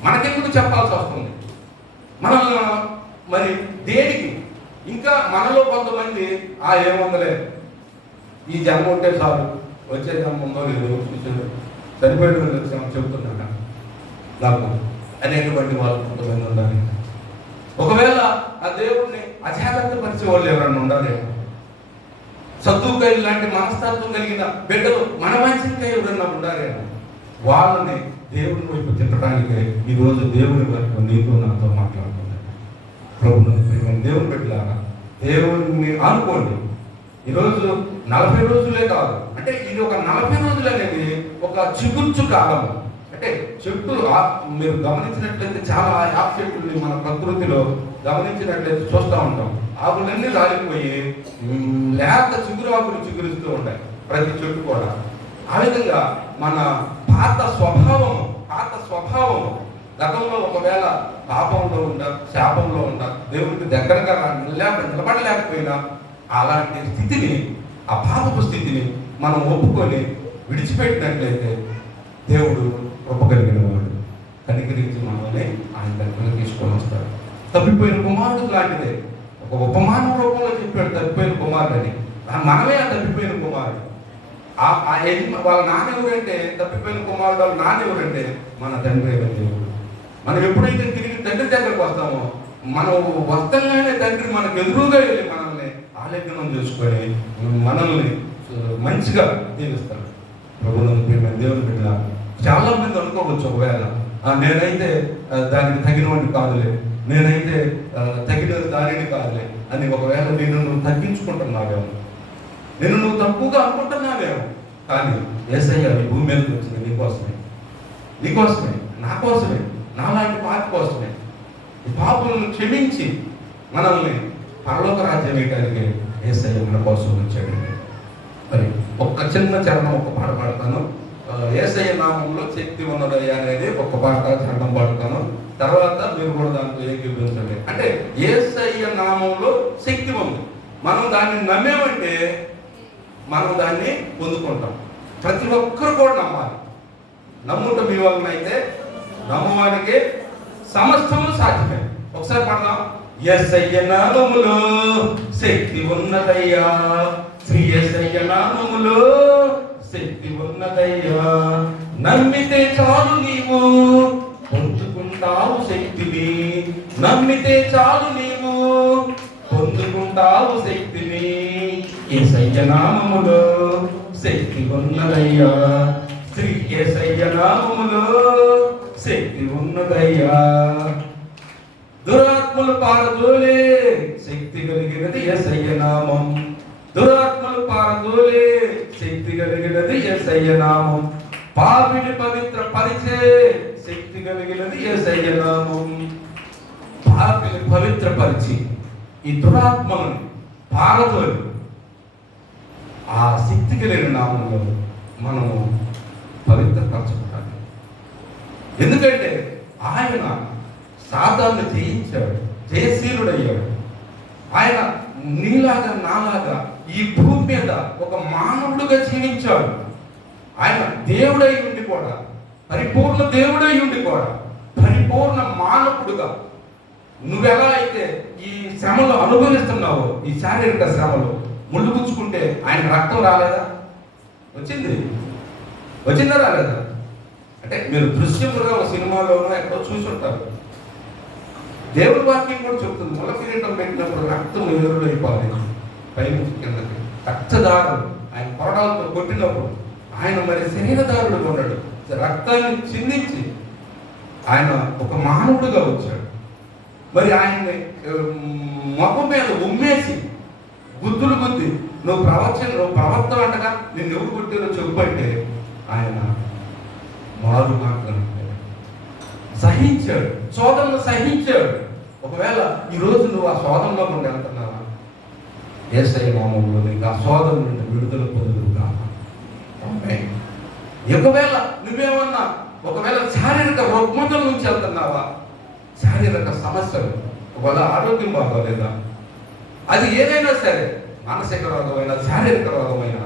మనకెందుకు చెప్పాల్సి వస్తుంది? మనం మరి దేనికి? ఇంకా మనలో కొంతమంది ఏముందలే, ఈ జన్మ ఉంటే చాలు, వచ్చే జన్మ ఉందో లేదో చూసారు, చనిపోయిన చెబుతున్నాను నాకు అనేటువంటి వాళ్ళు కొంతమంది ఉండాలి. ఒకవేళ ఆ దేవుడిని అజాగ్రత్త పరిచే వాళ్ళు ఎవరన్నా ఉండాలేమో, సత్తుకాయలు లాంటి మనస్తత్వం కలిగిన బిడ్డలు మన మంచికై ఎవరన్నా ఉండాలేమో, వాళ్ళని దేవుని వైపు తిట్టడానికి ఈరోజు దేవుని వైపు నీతో నాతో మాట్లాడుతున్నాను. ప్రభుత్వం దేవుని బిడ్డలారా, దేవుడిని అనుకోండి. ఈరోజు 40 రోజులే కాదు, అంటే ఇది ఒక 40 రోజులు అనేది ఒక చిగుర్చు కాలం. అంటే చెట్లు మీరు గమనించినట్లయితే చాలా యాప్ చెట్లని మన ప్రకృతిలో గమనించినట్లయితే చూస్తూ ఉంటాం. ఆకులన్నీ రాలిపోయి లేత చిగురు ఆకులు చిగురిస్తూ ఉంటాయి ప్రతి చెట్టు కూడా. ఆ విధంగా మన పాత స్వభావం గతంలో ఒకవేళ పాపంలో ఉండ, శాపంలో ఉండ, దేవుడికి దగ్గరగా నిలబడలేకపోయినా అలాంటి స్థితిని, ఆ పాపపు స్థితిని మనం ఒప్పుకొని విడిచిపెట్టినట్లయితే దేవుడు కృప కలిగిన వాడు, కనికరించి మనల్ని ఆయన దగ్గర తీసుకొని వస్తాడు. తప్పిపోయిన కుమారుడు లాంటిదే, ఒక ఉపమానం రూపంలో చెప్పాడు తప్పిపోయిన కుమారుడు అని. మనమే ఆ తప్పిపోయిన కుమారుడు. వాళ్ళ నాన్న ఎవరంటే, తప్పిపోయిన కుమారుడు వాళ్ళ నాన్న ఎవరంటే మన తండ్రి దేవుడు. మనం ఎప్పుడైతే తిరిగి తండ్రి దగ్గరకు వస్తామో, మనం వస్తంగానే తండ్రి మనకు ఎదురుగా వెళ్ళి మనల్ని ఆలింగనం చేసుకొని మనల్ని మంచిగా దీవిస్తాడు. ప్రభువునందు ప్రియమైన దేవుని బిడ్డ, చాలా మంది అనుకోవచ్చు ఒకవేళ నేనైతే దానికి తగినవాడిని కాదులే, నేనైతే తగిన దారిని కాదులే అని ఒకవేళ నువ్వు తగ్గించుకుంటున్నావేమో, నువ్వు తక్కువగా అనుకుంటున్నావేమో. కానీ యేసయ్య ఈ భూమి మీదకి వచ్చింది నీకోసమే, నా కోసమే, నాలాంటి పాప కోసమే. ఈ పాపలను క్షమించి మనల్ని పరలోక రాజ్యం వేయడానికి యేసయ్య మన కోసం వచ్చాడు. మరి ఒక్క చిన్న చరణం ఒక పాట పాడతాను. యేసయ్య నామంలో శక్తి ఉన్నదయ్యా అనేది ఒక పాట చరణం పాడతాను. తర్వాత మీరు కూడా దాంట్లో ఏకీభవించండి. అంటే యేసయ్య నామంలో శక్తి ఉంది. మనం దాన్ని నమ్మేమంటే మనం దాన్ని పొందుకుంటాం. ప్రతి ఒక్కరు కూడా నమ్మాలి. నమ్ముట మీ వలన అయితే నమ్మవానికి సమస్తము సాధ్యమే. ఒకసారి పడదాం. యేసయ్య నామములో శక్తి ఉన్నదయ్యా, శ్రీ యేసయ్య నామములో శక్తి ఉన్నదయ్యా. నమ్మితే చాలు నీవు పొందుకుంటావు శక్తిని, నమ్మితే చాలు నీవు పొందుకుంటావు శక్తిని. యేసయ్య నామములో శక్తి ఉన్నదయ్యా, శ్రీ యేసయ్య నామములో శక్తి ఉన్నదయ్యా. దురాత్మలు పారదోలే శక్తి కలిగినది యేసయ్య నామం, దురాత్మలు పారదోలే శక్తి కలిగినది యేసయ్య నామం. పాపిని పవిత్ర పరిచే శక్తి కలిగినది యేసయ్య నామం. పాపిని పవిత్రపరిచి ఈ దురాత్మలను పారదోలి ఆ శక్తి కలిగిన నామంలో మనము పవిత్రపరచబడాలి. ఎందుకంటే ఆయన సాతాన్ని జయించాడు, జయశీలుడయ్యాడు. ఆయన నీలాగా నాలాగా ఈ భూమి మీద ఒక మానవుడుగా జీవించాడు. ఆయన దేవుడై ఉండి కూడా, పరిపూర్ణ దేవుడై ఉండి కూడా, పరిపూర్ణ మానవుడుగా నువ్వెలా అయితే ఈ శ్రమలు అనుభవిస్తున్నావో, ఈ శారీరక శ్రమలు, ముళ్ళు గుచ్చుకుంటే ఆయన రక్తం రాలేదా? వచ్చిందా రాలేదా? అంటే మీరు దృశ్యముగా ఒక సినిమాలోనో ఎక్కడో చూసుంటారు. దేవుడి వాక్యం కూడా చెప్తుంది, ముళ్ళ కిరీటం పెట్టినప్పుడు రక్తం ఎదురులైపోవాలి, పై నుంచి కిందకి రక్తదారం ఆయన కొరడాలతో కొట్టినప్పుడు ఆయన మరి శరీరదారుడుగా ఉన్నాడు, రక్తాన్ని చిందించి ఆయన ఒక మానవుడుగా వచ్చాడు. మరి ఆయన్ని మొహం మీద ఉమ్మేసి బుద్ధులు బుద్ధి నువ్వు ప్రవక్త అంటగా నిన్ను ఎవరు కొట్టిలో చెప్పు అంటే ఆయన మారు మాటలు సహించాడు, శోధనను సహించాడు. ఒకవేళ ఈరోజు నువ్వు ఆ శోధనలో నుండి వెళ్తున్నావా, యేసయ్య నామములో నీకు ఆ శోధన నుండి విడుదల పొందుదురుగా. ఒకవేళ నువ్వేమన్నా ఒకవేళ శారీరక రుగ్మతల నుంచి వెళ్తున్నావా, శారీరక సమస్యలు, ఒకవేళ ఆరోగ్యం బాగోలేదా, అది ఏదైనా సరే, మానసిక రోగమైనా శారీరక రోగమైనా,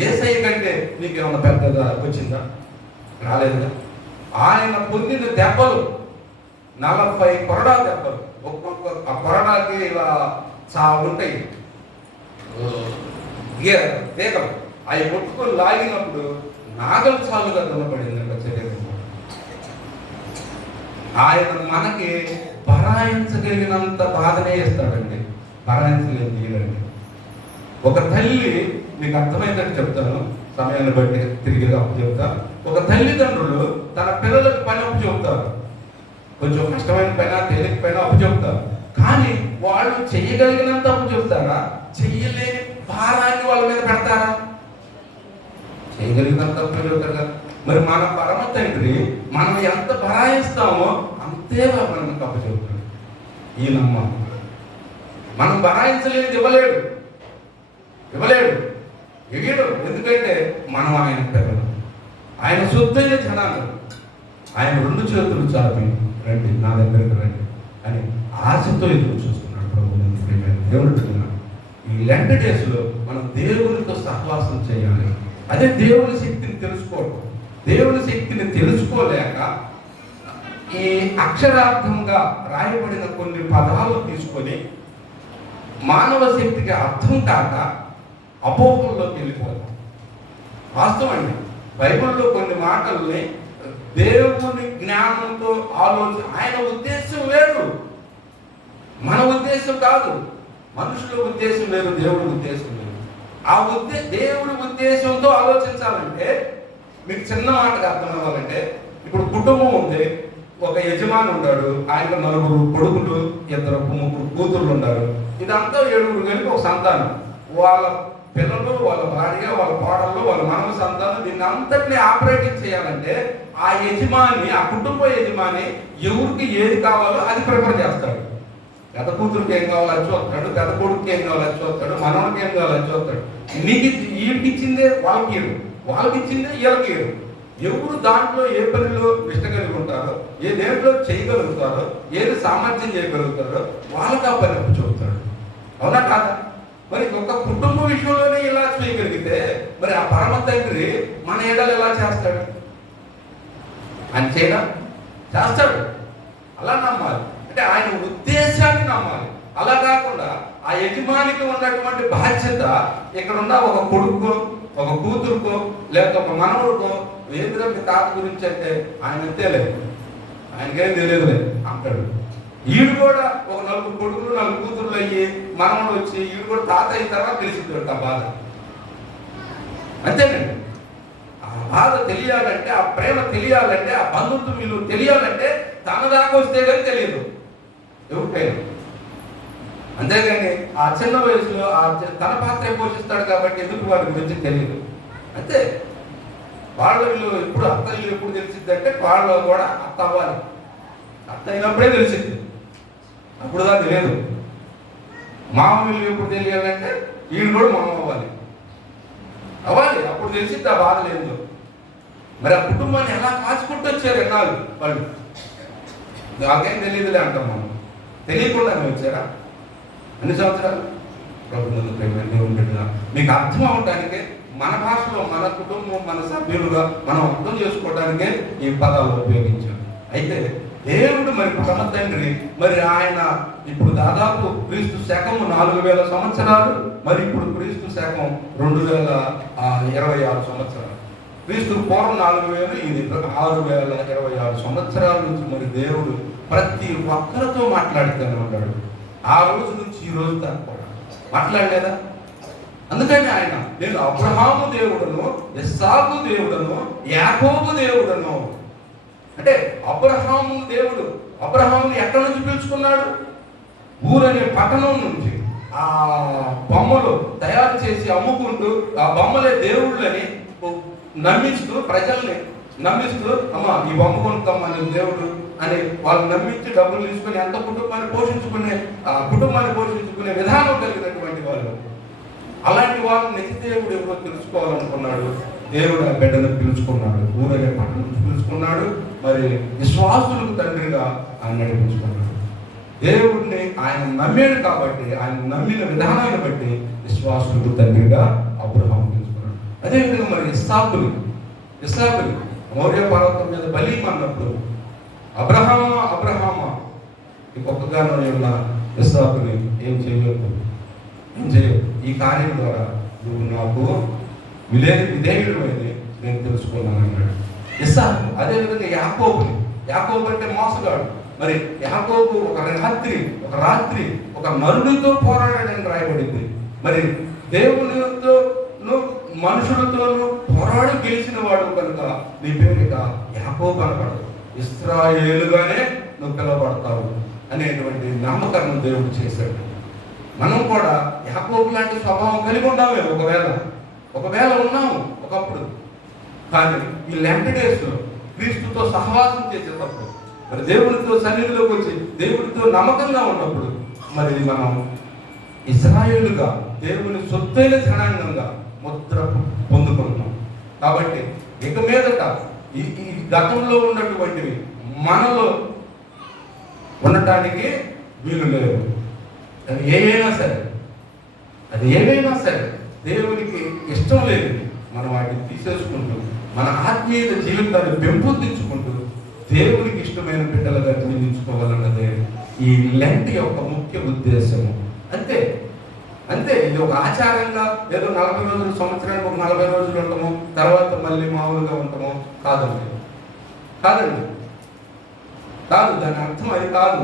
యేసయ్య కంటే నీకేమన్నా పెద్దగా వచ్చిందా? రాలేదుగా. ఆయన పొందిన దెబ్బలు 40 కొరడా దెబ్బలు, ఒక్కొక్క ఆ కొరడాకి ఇలా ఉంటాయి తీగలు, అవి కొట్టుకొని లాగినప్పుడు నాగలు చాలుగా దొరపడింది శరీరం. ఆయన మనకి భరాయించగలిగినంత బాధనే ఇస్తాడండి, భరాయించలేని తీయడండి. ఒక తల్లి, మీకు అర్థమైందని చెప్తాను, సమయాన్ని బట్టి తిరిగి అప్పు చెప్తా. ఒక తల్లిదండ్రులు తన పిల్లలకు పని అప్పు చెబుతారు, కొంచెం కష్టమైన పైన తేలిక పైన అప్పు చెబుతారు. కానీ వాళ్ళు చెయ్యగలిగినంత అప్పు చెబుతారా, చెయ్యలేని భారాన్ని వాళ్ళ మీద పెడతారా? చేయగలిగినంత అప్పు చెబుతారు కదా. మరి మన పరమ తండ్రి మనం ఎంత భరాయిస్తామో అంతే మనకు అప్పు చెబుతాడు. ఈయనమ్మ మనం భరాయించలేనిది ఇవ్వలేడు, ఎగిడు. ఎందుకంటే మనం ఆయన పిల్లలు, ఆయన శుద్ధైన జనాలు. ఆయన 2 చేతులు చాపి రండి నా దగ్గరికి రండి అని ఆశతో ఎదురు చూస్తున్నాడు ప్రభు. దేవుడు ఈ లెంట్ డేస్లో మనం దేవునితో సహవాసం చేయాలి. అదే దేవుని శక్తిని తెలుసుకోవడం. దేవుని శక్తిని తెలుసుకోలేక ఈ అక్షరార్థంగా రాయబడిన కొన్ని పదాలు తీసుకొని మానవ శక్తికి అర్థం కాక అపోహల్లోకి వెళ్ళిపోతాం. వాస్తవండి, బైబిల్లో కొన్ని మాటల్ని దేవుని జ్ఞానంతో ఆయన ఉద్దేశం వేరు, మన ఉద్దేశం కాదు. మనుషుల ఉద్దేశం వేరు, దేవుడి ఉద్దేశం వేరు. దేవుడి ఉద్దేశంతో ఆలోచించాలంటే మీకు చిన్న మాటగా అర్థం అవ్వాలంటే, ఇప్పుడు కుటుంబం ఉంది, ఒక యజమాని ఉన్నాడు, ఆయనకు 4 కొడుకులు 2 3 కూతుర్లు ఉన్నారు. ఇదంతా 7 కలిపి ఒక సంతానం. వాళ్ళ పిల్లలు, వాళ్ళ భార్య, వాళ్ళ కోడళ్ళు, వాళ్ళ మనవ సంతానం, దీన్ని అంతటినీ ఆపరేటింగ్ చేయాలంటే ఆ యజమాని, ఆ కుటుంబ యజమాని ఎవరికి ఏది కావాలో అది ప్రిఫర్ చేస్తాడు. పెద్ద కూతురికి ఏం కావాలో అది చూస్తాడు, పెద్ద కొడుకుకి ఏం కావాలో అది చూస్తాడు, మనవడికి ఏం కావాలో అది చూస్తాడు. నీకు వీళ్ళకి ఇచ్చిందే వాళ్ళకి ఇరు, వాళ్ళకి ఇచ్చిందే వీళ్ళకి ఇరు. ఎవరు దాంట్లో ఏ పనిలో నిష్ట కలిగి ఉంటారో, ఏ దేంట్లో చేయగలుగుతారో, ఏది సామర్థ్యం చేయగలుగుతారో వాళ్ళకి ఆ పని అప్పు చూపుతాడు. అవునా కాదా? మరి ఒక కుటుంబ విషయంలోనే ఇలా చేయగలిగితే మరి ఆ పరమ తండ్రి మన ఏడాలు ఎలా చేస్తాడు? ఆయన చేయడం చేస్తాడు. అలా నమ్మాలి, అంటే ఆయన ఉద్దేశాన్ని నమ్మాలి. అలా కాకుండా ఆ యజమానికి ఉన్నటువంటి బాధ్యత ఇక్కడున్న ఒక కొడుకో, ఒక కూతురుకో, లేక ఒక మనవుడికో, ఏంద్ర మీ తాత గురించి అంటే ఆయన తెలియదు, ఆయనకేం తెలియదులే అంటాడు. ఈడు కూడా ఒక 4 కొడుకులు 4 కూతుర్లు అయ్యి మనవడు వచ్చి ఈడు కూడా తాత అయిన తర్వాత తెలిసింది ఆ బాధ. అంతేనండి. ఆ బాధ తెలియాలంటే, ఆ ప్రేమ తెలియాలంటే, ఆ బంధుత్వ విలువ తెలియాలంటే తన దాకా వస్తే కానీ తెలియదు ఎవరికైనా. అంతేగాని ఆ చిన్న వయసులో తన పాత్ర పోషిస్తాడు కాబట్టి ఎందుకు వాడి గురించి తెలియదు. అంతే. వాళ్ళ విలువ ఎప్పుడు అత్త విలువ ఎప్పుడు తెలిసింది అంటే వాళ్ళు కూడా అత్త అవ్వాలి, అత్త అయినప్పుడే తెలిసింది, అప్పుడు దాకా తెలియదు. మామ విలువ ఎప్పుడు తెలియాలంటే వీళ్ళు కూడా మామ అవ్వాలి, అప్పుడు తెలిసింది ఆ బాధ లేదు. మరి ఆ కుటుంబాన్ని ఎలా కాచుకుంటూ వచ్చారు ఎన్నాళ్ళు వాళ్ళు? నాకేం తెలియదులే అంటాం మనం. తెలియకుండానే వచ్చారా అన్ని సంవత్సరాలు? ప్రభుత్వం ప్రేమ మీకు అర్థం అవడానికే మన భాషలో మన కుటుంబం, మన సభ్యులుగా మనం అర్థం చేసుకోవడానికే ఈ పదాలు ఉపయోగించాం. అయితే దేవుడు మరి పరమ తండ్రి, మరి ఆయన ఇప్పుడు దాదాపు క్రీస్తు శకము 4000 సంవత్సరాలు, మరి ఇప్పుడు క్రీస్తు శకం 2026 సంవత్సరాలు. క్రీస్తు పూర్వం 4000, ఇది 6026 సంవత్సరాల నుంచి మరి దేవుడు ప్రతి ఒక్కరితో మాట్లాడుతూనే ఉన్నాడు. ఆ రోజు నుంచి ఈ రోజు దాకా కూడా మాట్లాడలేదా? అందుకని ఆయన నేను అబ్రహాము దేవుడను, ఇస్సాకు దేవుడను, యాకోబు దేవుడను. అంటే అబ్రహాము దేవుడు. అబ్రహాముని ఎక్కడి నుంచి పిలుచుకున్నాడు? ఊరనే పట్టణం నుంచి. ఆ బొమ్మలు తయారు చేసి అమ్ముకుంటూ ఆ బొమ్మలే దేవుళ్ళని నమ్మిస్తూ, ప్రజల్ని నమ్మిస్తూ, అమ్మ ఈ బొమ్మ కొనుక్కమ్మ నేను దేవుడు అని వాళ్ళు నమ్మించి డబ్బులు తీసుకుని ఎంత కుటుంబాన్ని పోషించుకునే విధానం కలిగినటువంటి వాళ్ళు. అలాంటి వాళ్ళు నిత్యదేవుడు ఎవరో తెలుసుకోవాలనుకున్నాడు. దేవుడు ఆ బిడ్డను పిలుచుకున్నాడు, ఊరనే పట్టణం నుంచి పిలుచుకున్నాడు. మరి విశ్వాసులకు తండ్రిగా ఆయన నడిపించుకున్నాడు. దేవుడిని ఆయన నమ్మాడు కాబట్టి, ఆయన నమ్మిన విధానాన్ని బట్టి విశ్వాసులకు తండ్రిగా అబ్రహాము పిలుచుకున్నాడు. అదేవిధంగా మరి ఇస్సాకులు మౌర్య పర్వతం మీద బలీమన్నప్పుడు అబ్రహామా ఇంకొకగానో ఉన్న ఇస్సాకుని ఏం చేయొద్దు, ఈ కార్యం ద్వారా నువ్వు నాకు విధేయుడమైంది నేను తెలుసుకున్నాను అన్నాడు ఇస్సాకు. అదేవిధంగా యాకోబు అంటే మోసగాడు. మరి యాకోబు ఒక రాత్రి ఒక నరుడితో పోరాడాడని రాయబడింది. మరి దేవునితో మనుషులతోనూ పోరాడి గెలిచిన వాడు కనుక నీ పేరిట యాకోబు అనబడదు, ఇశ్రాయేలుగానే నువ్వు పిలువబడతావు అనేటువంటి నామకరణం దేవుడు చేశాడు. మనం కూడా యాకోబు లాంటి స్వభావం కలిగి ఉన్నామే ఒకవేళ ఉన్నాము ఒకప్పుడు. కానీ ఈ లెంట్ డేస్లో క్రీస్తుతో సహవాసం చేసేటప్పుడు, మరి దేవుడితో సన్నిధిలోకి వచ్చి దేవుడితో నమ్మకంగా ఉన్నప్పుడు, మరి మనం ఇశ్రాయేలుగా దేవుని సొత్తైన జనాంగంగా ముద్ర పొందుకుంటున్నాం. కాబట్టి ఇక మీదట ఈ గతంలో ఉన్నటువంటివి మనలో ఉండటానికి వీలు లేవు. అది ఏమైనా సరే దేవునికి ఇష్టం లేదు. మనం వాటిని తీసేసుకుంటూ మన ఆత్మీయ జీవితాన్ని పెంపొందించుకుంటూ దేవునికి ఇష్టమైన బిడ్డలుగా జీవించుకోవాలన్నదే ఈ లెంట్ యొక్క ముఖ్య ఉద్దేశము. అంతే. ఇది ఒక ఆచారంగా ఏదో 40 రోజులు, సంవత్సరానికి ఒక 40 రోజులు ఉంటాము, తర్వాత మళ్ళీ మామూలుగా ఉంటాము కాదు. దాని అర్థం అది కాదు.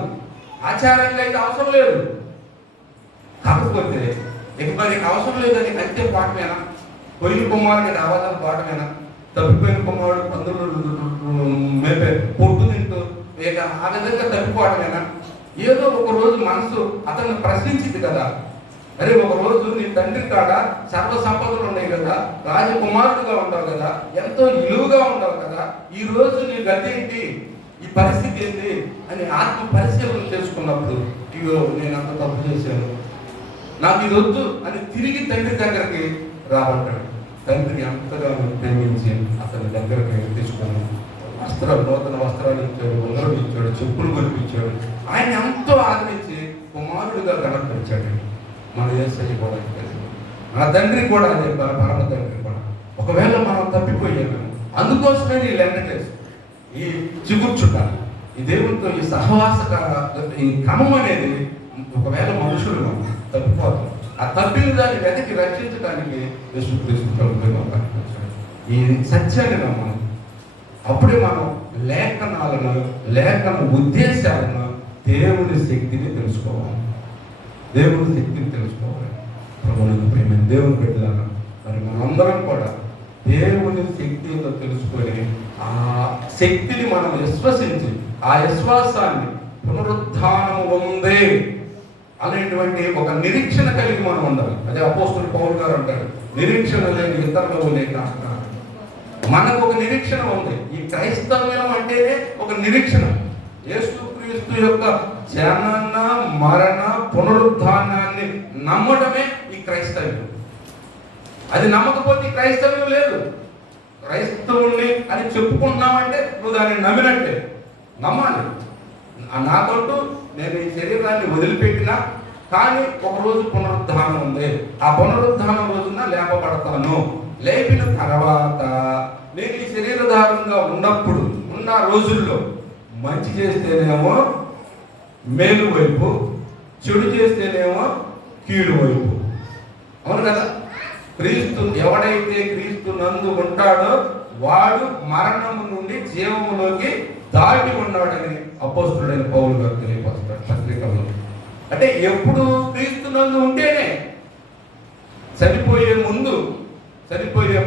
ఆచారంగా అయితే అవసరం లేదు. కాకపోతే ఇక మరి అవసరం లేదని అంతే పాఠమేనా? పోయిన కుమారుడికి రావాలని పాఠమేనా? తప్పిపోయిన కుమారుడు పందులు మేపే పొట్టు తింటూ ఇక ఆ విధంగా తప్పిపోవటమేనా? ఏదో ఒక రోజు మనసు అతన్ని ప్రశ్నించింది కదా, అరే ఒక రోజు నీ తండ్రి కాడ సర్వ సంపదలు ఉన్నాయి కదా, రాజకుమారుడుగా ఉంటావు కదా, ఎంతో ఇలువుగా ఉంటావు కదా, ఈ రోజు నీ గతి ఏంటి, ఈ పరిస్థితి ఏంటి అని ఆత్మ పరిశీలన చేసుకున్నప్పుడు, ఇగో నేను అంత తప్పు చేశాను, నాకు ఇది వద్దు అని తిరిగి తండ్రి దగ్గరికి రాబడ్డాడు. తండ్రి అంతగా ప్రేమించి అతని దగ్గరికి తీసుకుని నూతన వస్త్రాలు ఇచ్చాడు, ఉంగరం ఇచ్చాడు, చెప్పులు కొనిపించాడు. ఆయన ఎంతో ఆదరించి కుమారుడిగా కనపరిచాడు. మన యేసయ్య కూడా మన తండ్రి కూడా అదే, పరమ తండ్రి కూడా. ఒకవేళ మనం తప్పిపోయాము, అందుకోసమే ఈ లెండటేస్, ఈ చిగుర్చుట, ఈ దేవునితో ఈ ఈ క్రమం అనేది ఒకవేళ మనుషులు తప్పిపోతాం. ఆ తప్పిన దాన్ని వెతికి రక్షించడానికి యేసుక్రీస్తు ప్రభువుగా కనిపించాడు. ఈ సత్యాన్ని నమ్మను, అప్పుడే మనం లేఖన ఉద్దేశాలను దేవుని శక్తిని తెలుసుకోవాలి. ప్రభువుని ప్రేమ దేవుని బిడ్డలారా, మరి మనందరం కూడా దేవుని శక్తితో తెలుసుకొని ఆ శక్తిని మనం విశ్వసించి ఆ విశ్వాసాన్ని పునరుద్ధానము ఉంది అనేటువంటి ఒక నిరీక్షణ కలిగి మనం ఉండాలి. అదే అపోస్తలుడు పౌలు గారు అంటారు, నిరీక్షణ లేని ఇతరులు లేక. మనకు ఒక నిరీక్షణ ఉంది. ఈ క్రైస్తవ్యం అంటేనే ఒక నిరీక్షణ. యేసుక్రీస్తు యొక్క జనన మరణ పునరుద్ధానాన్ని నమ్మడమే ఈ క్రైస్తవ్యం. అది నమ్మకపోతే క్రైస్తవ్యం లేదు. క్రైస్తవుణ్ణి అని చెప్పుకుంటున్నామంటే నువ్వు దాన్ని నమ్మినట్టే. నమ్మాలి. నాకంటూ నేను ఈ శరీరాన్ని వదిలిపెట్టినా కానీ ఒకరోజు పునరుద్ధానం ఉంది, ఆ పునరుద్ధానం రోజున లేపబడతాను, లేపిన తర్వాత నేను ఈ శరీరధారంగా ఉన్న రోజుల్లో మంచి చేస్తేనేమో మేలు వైపు, చెడు చేస్తేనేమో కీడు వైపు. అవును కదా? ఎవడైతే క్రీస్తు నందు ఉంటాడో వాడు మరణము నుండి జీవములోకి దాటి ఉన్నాడని అపోస్తలుడైన పౌలు గారు తెలియపరుస్తాడు పత్రికలో. అంటే ఎప్పుడు క్రీస్తు నందు ఉంటేనే చనిపోయే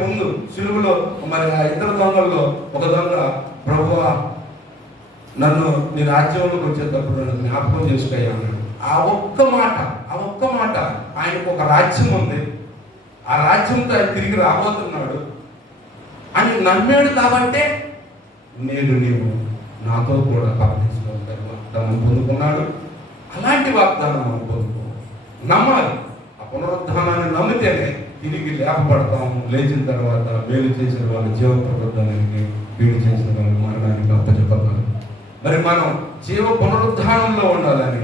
ముందు సిలువలో మరి ఆ ఇద్దరు దొంగల్లో ఒక దొంగ, ప్రభువా నన్ను నీ రాజ్యంలోకి వచ్చేటప్పుడు నన్ను జ్ఞాపకం చేసుకయ్యా అన్నాడు. ఆ ఒక్క మాట ఆయనకు ఒక రాజ్యం ఉంది, ఆ రాజ్యంతో ఆయన తిరిగి రాబోతున్నాడు అని నమ్మాడు. కాబట్టే నేడు నీవు నాతో కూడా బాప్తిస్మం వాగ్దానం పొందుకున్నాడు. అలాంటి వాగ్దానం మనం పొందుకోవాలి, నమ్మాలి. ఆ పునరుద్ధానాన్ని నమ్మితేనే తిరిగి లేపబడతాము. లేచిన తర్వాత మేలు చేసిన వాళ్ళ జీవ పునరుద్ధానానికి, వీడు చేసిన వాళ్ళ మరణానికి అప్పచెప్పగలం. మరి మనం జీవ పునరుద్ధానంలో ఉండాలని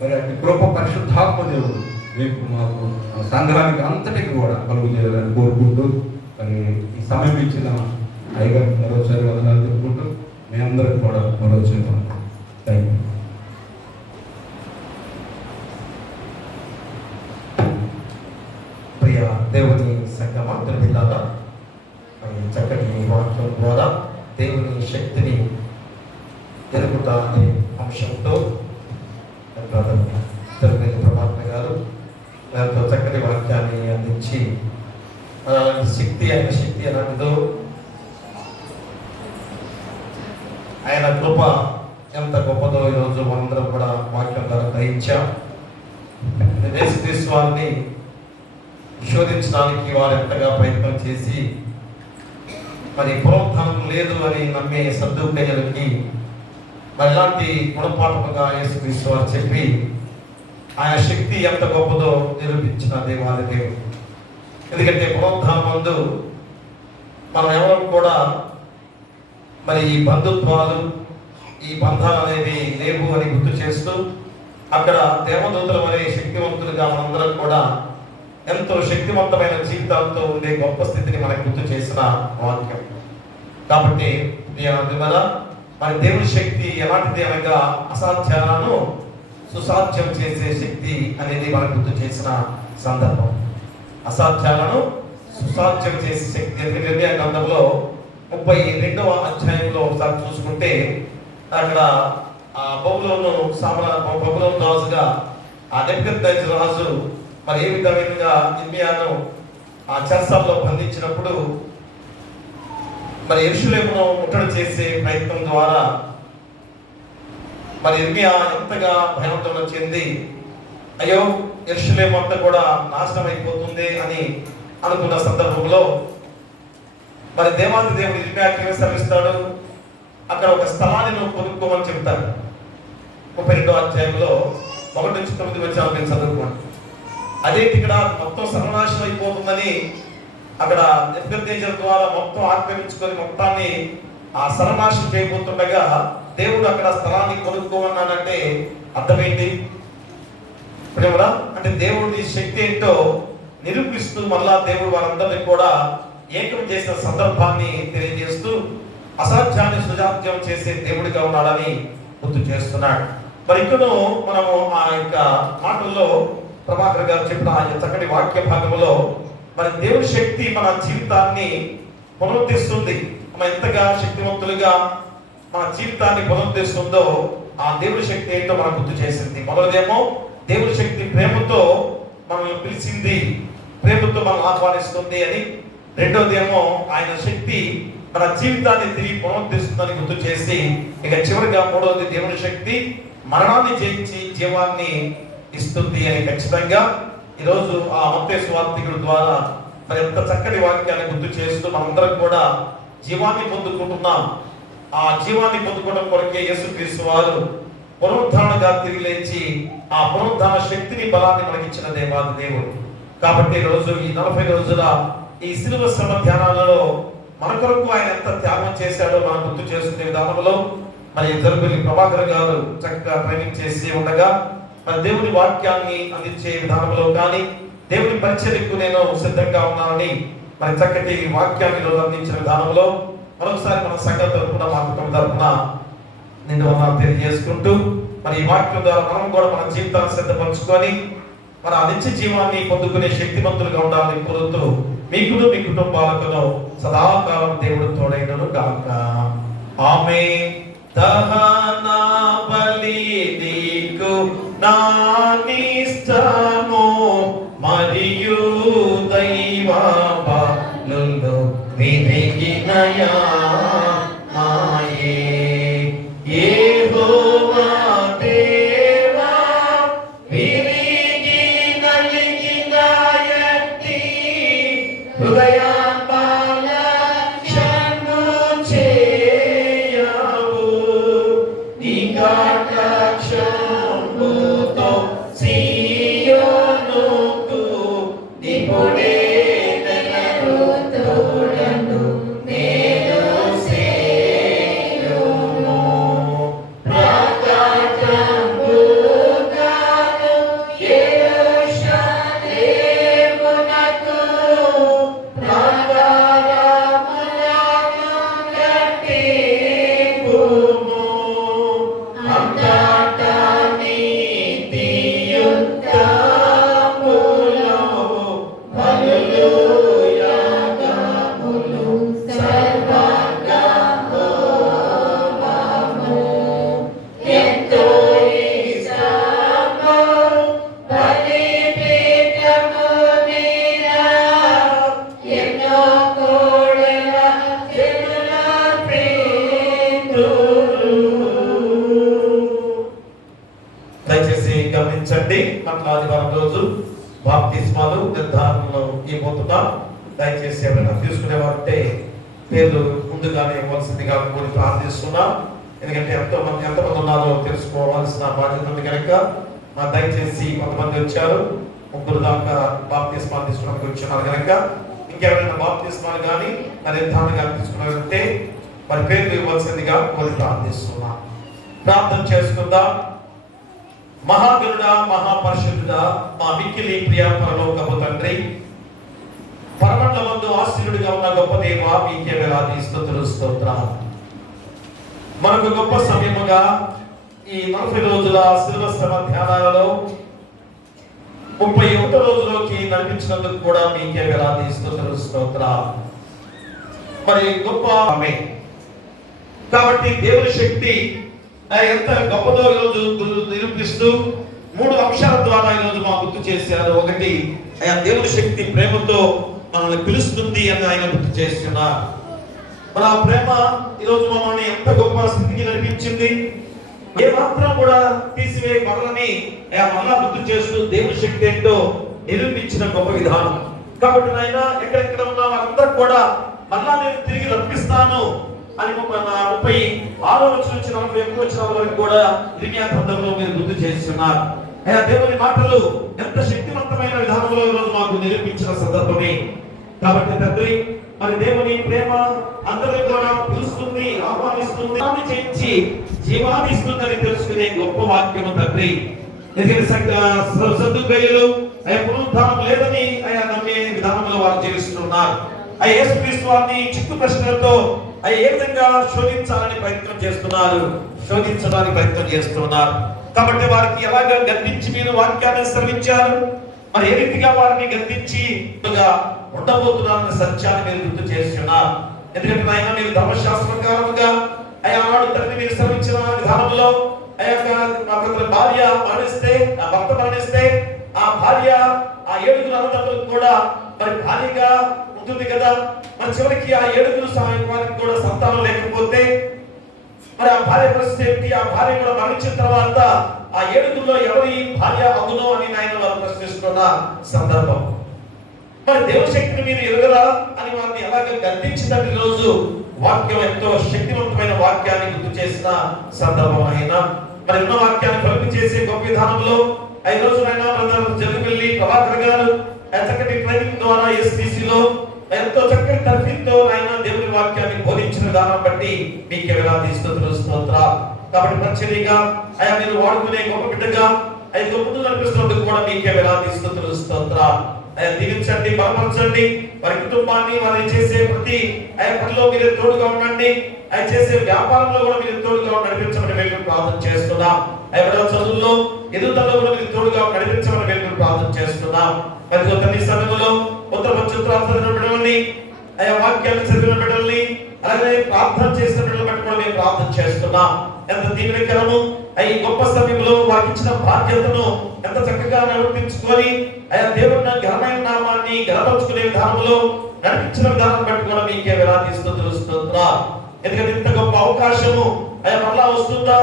మరి అటు కృప పరిశుద్ధాత్మ దేవుడు రేపు మాకు సంఘానికి అంతటికి కూడా కలుగు చేయాలని కోరుకుంటూ, మరి ఈ సమయం ఇచ్చిన అయ్యగారికి మరోసారి వందనాలు చెప్పుకుంటూ మీ అందరికి కూడా మరోసారి థ్యాంక్ యూ. ప్రియ దేవుని సంగమాంతర పిల్లల చక్కటి వాక్యం ద్వారా దేవుని శక్తిని తెలుపుట అనే అంశంతో తెలుగు ప్రభాకర్ గారు దాంతో చక్కటి వాక్యాన్ని అందించి శక్తి ఎలాంటిదో, ఆయన కృప ఎంత గొప్పదో ఈరోజు మనందరం కూడా వాక్యం ద్వారా గ్రహించాం. యేసుక్రీస్తు వారిని శోధించడానికి వారు ఎంతగా ప్రయత్నం చేసి మరి పునరుద్ధానం లేదు అని నమ్మే సద్దుకయ్యలకి మరి ఇలాంటి గుణపాఠముగా యేసుక్రీస్తు వారు చెప్పి ఆయన శక్తి ఎంత గొప్పదో నిరూపించిన దేవాది దేవుడు. ఎందుకంటే పునరుద్ధానం ముందు మనం ఎవరు కూడా మరి ఈ బంధుత్వాలు, ఈ బంధాలు అనేవి లేవు అని గుర్తు చేస్తూ, అక్కడ దేవదూతల వలె శక్తివంతులుగా మనందరం కూడా ఎంతో శక్తివంతమైన జీవితాలతో ఉండే గొప్ప స్థితిని మనకు గుర్తు చేసిన వాక్యం. కాబట్టి మరి దేవుని శక్తి ఎలాంటిది అనగా అసాధ్యాలను సుసాధ్యం చేసే శక్తి అనేది మనకు గుర్తు చేసిన సందర్భం. అసాధ్యాలను సుసాధ్యం చేసే శక్తి. ఇర్మియా గ్రంథంలో 32వ అధ్యాయంలో ఒకసారి చూసుకుంటే అక్కడ ఆ బబులోను రాజుగా ఆ నెబుకద్నెజరు రాజు మరి ఏ విధంగా ఇర్మియాను ఆ చెరసాలలో బంధించినప్పుడు మరి యెరూషలేమును ముట్టడి చేసే ప్రయత్నం ద్వారా మరి ఇర్మియా ఎంతగా భయాందోళన చెంది, అయ్యో యెరూషలేము అంతా కూడా నాశనం అయిపోతుంది అని అనుకున్న సందర్భంలో మరి దేవాది దేవుడు ఇర్మియాకి ఏమి శ్రమిస్తాడు, అక్కడ ఒక స్థలాన్ని నువ్వు కొనుక్కోమని చెప్తాడు. 32వ అధ్యాయంలో 1-9 వచనాలు నేను చదువుకోండి. అదేంటి ఇక్కడ మొత్తం సర్వనాశనం అయిపోతుందని అక్కడ నెబుకద్నెజరు ద్వారా మొత్తం ఆక్రమించుకొని మొత్తాన్ని ఆ సర్వనాశనం చేయబోతుండగా దేవుడు అక్కడ స్థలాన్ని కొనుక్కోమన్నాడంటే అర్థమేంటి? అంటే దేవుడి శక్తి ఏంటో నిరూపిస్తూ మళ్ళా దేవుడు వారందరినీ కూడా ఏకం చేసిన సందర్భాన్ని తెలియజేస్తూ అసాధ్యాన్ని సుసాధ్యం చేసే దేవుడిగా ఉన్నాడని గుర్తు చేస్తున్నాడు. మరి ఇక్కడ మనము ఆ యొక్క మాటల్లో ప్రభాకర్ గారు చెప్పిన ఆ చక్కటి వాక్య భాగంలో మరి దేవుడి శక్తి మన జీవితాన్ని పునరుద్ధరిస్తుంది. మనం ఎంతగా శక్తివంతులుగా మన జీవితాన్ని పునరుద్ధరిస్తుందో ఆ దేవుడి శక్తి ఏంటో మనం గుర్తు చేసింది. మొదటిదేమో దేవుడి శక్తి ప్రేమతో మనల్ని పిలిచింది, ప్రేమతో మనం ఆహ్వానిస్తుంది అని. రెండోదేమో ఆయన శక్తి మన జీవితాన్ని తిరిగి పునరుద్ధరిస్తుందని గుర్తు చేసి, ఇక చివరిగా మూడవది దేవుని శక్తి మరణాన్ని జయించి జీవాన్ని ఇస్తుంది అని ఖచ్చితంగా ఈరోజు ఆ మత్తయి సువార్తికుడి ద్వారా మరి ఎంత చక్కటి వాక్యాన్ని గుర్తు చేస్తూ మనందరం కూడా జీవాన్ని పొందుకుంటున్నాం. ఆ జీవాన్ని పొందుకోవడం కొరకే యేసుక్రీస్తు వారు పునరుద్ధారణగా తిరిగి లేచి ఆ పునరుద్ధాన శక్తిని బలాన్ని మనకిచ్చిన దేవాది దేవుడు. కాబట్టి ఈరోజు ఈ 40 రోజుల ఈ శిలువ శ్రమ ధ్యానాలలో మన కొరకు ఆయన ఎంత త్యాగం చేశాడో మనం గుర్తు చేసుకునే విధానంలో మరి జరుగులి ప్రభాకర్ గారు చక్కగా ట్రైనింగ్ చేసి ఉండగా మరి దేవుని వాక్యాన్ని అందించే విధానంలో కానీ దేవుని పరిచర్యకు నేను సిద్ధంగా ఉన్నానని మరి చక్కటి వాక్యాన్ని రోజు అందించిన విధానంలో మరొకసారి మన సంఘం తరపున మా కుటుంబం తరపున నిన్ను తెలియజేసుకుంటూ మరి ఈ వాక్యం ద్వారా మనం కూడా మన జీవితాన్ని సిద్ధపరచుకొని మన నిత్య జీవాన్ని పొందుకునే శక్తివంతులుగా ఉండాలని కోరుతూ మీకును మీ కుటుంబాలకును సదాకాలం దేవుడు తోడైనను గాక. ఆమేన్. దహన బలి నీకు నా నిష్టము మరియు గమనించండి. మన ఆదివారం రోజు బాప్తిస్మాలు నిర్ధారణలో ఇవ్వబోతున్నాం. దయచేసి ఎవరైనా తీసుకునేవారంటే పేర్లు ముందుగానే ఇవ్వాల్సిందిగా కూడి ప్రార్థిస్తున్నాం. ఎందుకంటే ఎంతమంది ఉన్నారో తెలుసుకోవాల్సిన బాధ్యత ఉంది కనుక దయచేసి కొంతమంది వచ్చారు, 3 దాకా బాప్తిస్మాలు తీసుకోవడానికి వచ్చినారు కనుక ఇంకెవరైనా బాప్తిస్మాలు కానీ నిర్ధారణ కానీ తీసుకున్నారంటే మరి పేర్లు ఇవ్వాల్సిందిగా కూడి ప్రార్థిస్తున్నాం. ప్రార్థన చేసుకుందాం. మహాగరుడా, మహాపరిశుద్ధుడా, మా మిక్కిలి ప్రియ పరలోకపు తండ్రి, పరమండలమందు ఆశీనుడిగా ఉన్న గొప్ప దేవ, మీకే వేలాది స్తుతులు స్తోత్రాలు. మనకు గొప్ప సమయముగా ఈ 40 రోజుల శిలువ శ్రమ ధ్యానాలలో 31 రోజులోకి నడిపించినందుకు కూడా మీకే వేలాది స్తుతులు స్తోత్రాలు. మరి గొప్ప కాబట్టి దేవుని శక్తి ఎంత గొప్పదో ఈరోజు నిరూపిస్తూ 3 అంశాల ద్వారా ఈరోజు మా గుర్తు చేశారు. ఒకటి, ఆయన దేవుని శక్తి ప్రేమతో మనల్ని పిలుస్తుంది అని ఆయన గుర్తు చేస్తున్నారు. మన ప్రేమ ఈరోజు మమ్మల్ని ఎంత గొప్ప స్థితికి నడిపించింది, ఏ మాత్రం కూడా తీసివేయబడని మళ్ళా గుర్తు చేస్తూ దేవుని శక్తి ఏంటో నిరూపించిన గొప్ప విధానం. కాబట్టి నాయన ఎక్కడెక్కడ ఉన్న వారందరూ కూడా మళ్ళా నేను తిరిగి రప్పిస్తాను అని 36వ వచనం నుంచి 41వ వచనం వరకు కూడా ఇర్మియా గ్రంథంలో మీరు గుర్తు చేస్తున్నారు. దేవుని మాటలు ఎంత శక్తివంతమైన విధానంలో ఈరోజు మాకు నిరూపించిన సందర్భమే. కాబట్టి తండ్రి, మరి దేవుని ప్రేమ అందరినీ కూడా పిలుస్తుంది, ఆహ్వానిస్తుంది, చేయించి జీవాన్ని ఇస్తుందని తెలుసుకునే గొప్ప వాక్యము తండ్రి. సద్దుకయ్యలు పునరుద్ధానం లేదని ఆయన నమ్మే విధానంలో వారు జీవిస్తున్నారు. యేసుక్రీస్తు వారిని చిక్కు ప్రశ్నలతో ఏ విధంగా శోధించడానికి ప్రయత్నం చేస్తున్నారు. కాబట్టి వారికి ఎలాగ గద్దించి మీరు వాక్యాన్ని శ్రవించారు, మరి ఏ రీతిగా వారిని గద్దించి ఉండబోతున్నారన్న సత్యాన్ని మీరు గుర్తు చేస్తున్నారు. ఎందుకంటే ఆయన మీరు ధర్మశాస్త్రకారముగా ఆనాడు తండ్రి మీరు శ్రమించిన విధానంలో భార్య మరణిస్తే, భర్త మరణిస్తే ఆ భార్య ఆ 7 అన్నదమ్ములకు కూడా మరి భార్యగా ఉంటుంది కదా. మరి చివరికి ఆ 7 సాయం వారికి కూడా సంతానం లేకపోతే మరి ఆ భార్య పరిస్థితి ఏంటి? ఆ భార్య కూడా మరణించిన తర్వాత ఆ 7లో ఎవరి భార్య అగునో అని ఆయన వారు ప్రశ్నిస్తున్న సందర్భం. మరి దేవుని శక్తిని మీరు ఎరుగరా అని వారిని ఎలాగ గద్దించినట్టు రోజు వాక్యం ఎంతో శక్తివంతమైన వాక్యాన్ని గుర్తు చేసిన సందర్భం. అయినా మరి ఉన్న వాక్యాన్ని ఫలింపు చేసే గొప్ప విధానంలో 5 రోజులైనా బ్రదర్ జల్లిపల్లి ప్రభాకర్ గారు చక్కటి ట్రైనింగ్ ద్వారా SBCలో ఎంతో చక్కటి తర్ఫీదుతో ఆయన దేవుని వాక్యాన్ని బోధించిన విధానం బట్టి మీకే వేలాది స్తుతులు స్తోత్రాలు. కాబట్టి ప్రత్యేకంగా మీరు వాడుకునే గొప్ప బిడ్డగా 5 ముందు నడిపిస్తున్నందుకు కూడా మీకే వేలాది స్తుతులు స్తోత్రాలు. దీవించండి, బలపరచండి, వారి కుటుంబాన్ని, వారు చేసే ప్రతి పనిలో మీరు తోడుగా ఉండండి, చేసే వ్యాపారంలో కూడా మీరు తోడుగా నడిపించమని మేము ప్రార్థన చేస్తున్నాం. చదువుల్లో ఎదుగుదలలో కూడా మీరు తోడుగా నడిపించమని మేము ప్రార్థన చేస్తున్నాం. మరి తల్లి సమయంలో ఉత్తర పక్షుత్రాలు బిడ్డల్ని, వాక్యాలు చదివిన బిడ్డల్ని, అలాగే ప్రార్థన చేసిన బిడ్డలు బట్టి కూడా మేము ప్రార్థన చేస్తున్నాం. ఎంత దీవెనకరము ఈ గొప్ప సమయంలో వారికి ఇచ్చిన బాధ్యతను ఎంత చక్కగా నిర్వర్తించుకొని దేవుని ఘనమైన నామాన్ని గర్వపరుచుకునే విధానంలో నడిపించిన విధానం బట్టి కూడా మీకే వేలాది స్తుతులు స్తోత్రాలు. ఎందుకంటే ఇంత గొప్ప అవకాశము మరలా వస్తుందా?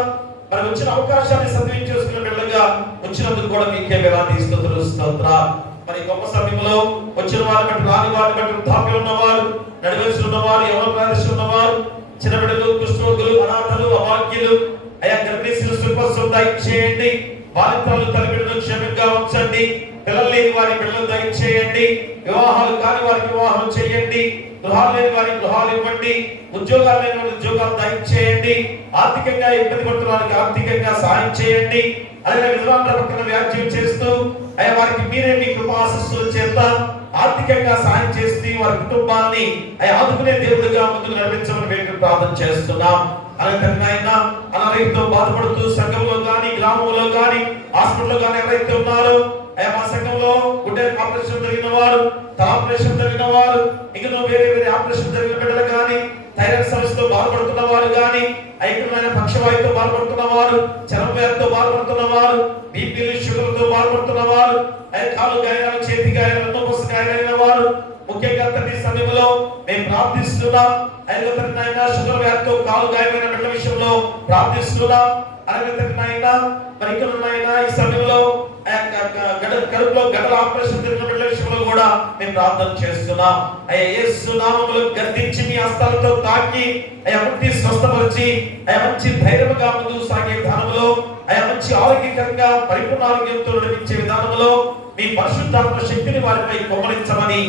మరి వచ్చిన అవకాశాన్ని సద్వినియోగం చేసుకునే బిడ్డలుగా వచ్చినందుకు కూడా మీకే వేలాది స్తుతులు స్తోత్రాలు. మరి గొప్ప సమయంలో వచ్చిన వారిని బట్టి, రాని వారిని బట్టి, వృద్ధాప్యం ఉన్నవారు, నడివేసి ఉన్నవారు, ఎవరో ప్రదేశం ఉన్నవారు, చిన్న బిడ్డలు, కుష్ఠరోగులు, అనాథలు, అభాగ్యులు, గర్భిణీలు సుఖస్వం దయచేయండి. బాలింతలు తల్లి బిడ్డలు క్షేమంగా ఉంచండి. పిల్లలు లేని వారి బిడ్డలు దయచేయండి. వివాహాలు కాని వారికి వివాహం చేయండి. గృహాలు లేని వారికి గృహాలు ఇవ్వండి. ఉద్యోగాలు లేని వారికి ఉద్యోగాలు దయచేయండి. ఆర్థికంగా ఇబ్బంది పడుతున్న వారికి ఆర్థికంగా సహాయం చేయండి. అలాగే విధవాంధ్ర పక్కన వ్యాఖ్యం చేస్తూ వారికి మీరే మీ కృపాశస్సుల చేత ఆర్థికంగా సహాయం చేసి వారి కుటుంబాన్ని ఆదుకునే దేవుడిగా ముందుకు నడిపించమని మేము ప్రార్థన చేస్తున్నాం. అలాగే అనారోగ్యంతో బాధపడుతూ సంఘంలో కానీ, గ్రామంలో కానీ, హాస్పిటల్లో కానీ ఎవరైతే ఉన్నారో మా సంఘంలో గుండె ఆపరేషన్ జరిగిన వారు, తల ఆపరేషన్ జరిగిన వారు, ఇంకా వేరే ఆపరేషన్ జరిగిన బిడ్డలు కానీ, థైరాయిడ్ సమస్యతో బాధపడుతున్న వారు కానీ, ఐక్యమైన పక్షవాయుతో బాధపడుతున్న వారు, చర్మ వ్యాధితో బాధపడుతున్న వారు, బీపీలు షుగర్తో బాధపడుతున్న వారు, కాలు గాయాలు, చేతి గాయాలు, నొప్పి గాయాలైన వారు, ముఖ్యంగా తండ్రి సమయంలో మేము ప్రార్థిస్తున్నాం. షుగర్ వ్యాధితో కాలు గాయమైన బిడ్డల విషయంలో ప్రార్థిస్తున్నాం. అలాగే తండ్రి మరి ఇక్కడ ఈ సమయంలో కడుపులో గడ్డల ఆపరేషన్ జరిగిన బిడ్డల విషయంలో కూడా మేము ప్రార్థన చేస్తున్నాం. అయ్యా యేసు నామములో గద్దించి మీ హస్తాలతో తాకి అయ్యా ముట్టి స్వస్థపరిచి అయ్యా మంచి ధైర్యంగా ముందుకు సాగే విధానంలో అయ్యా మంచి ఆరోగ్యకరంగా పరిపూర్ణ ఆరోగ్యంతో నడిపించే విధానంలో మీ పరిశుద్ధాత్మ శక్తిని వారిపై కొమ్మరించమని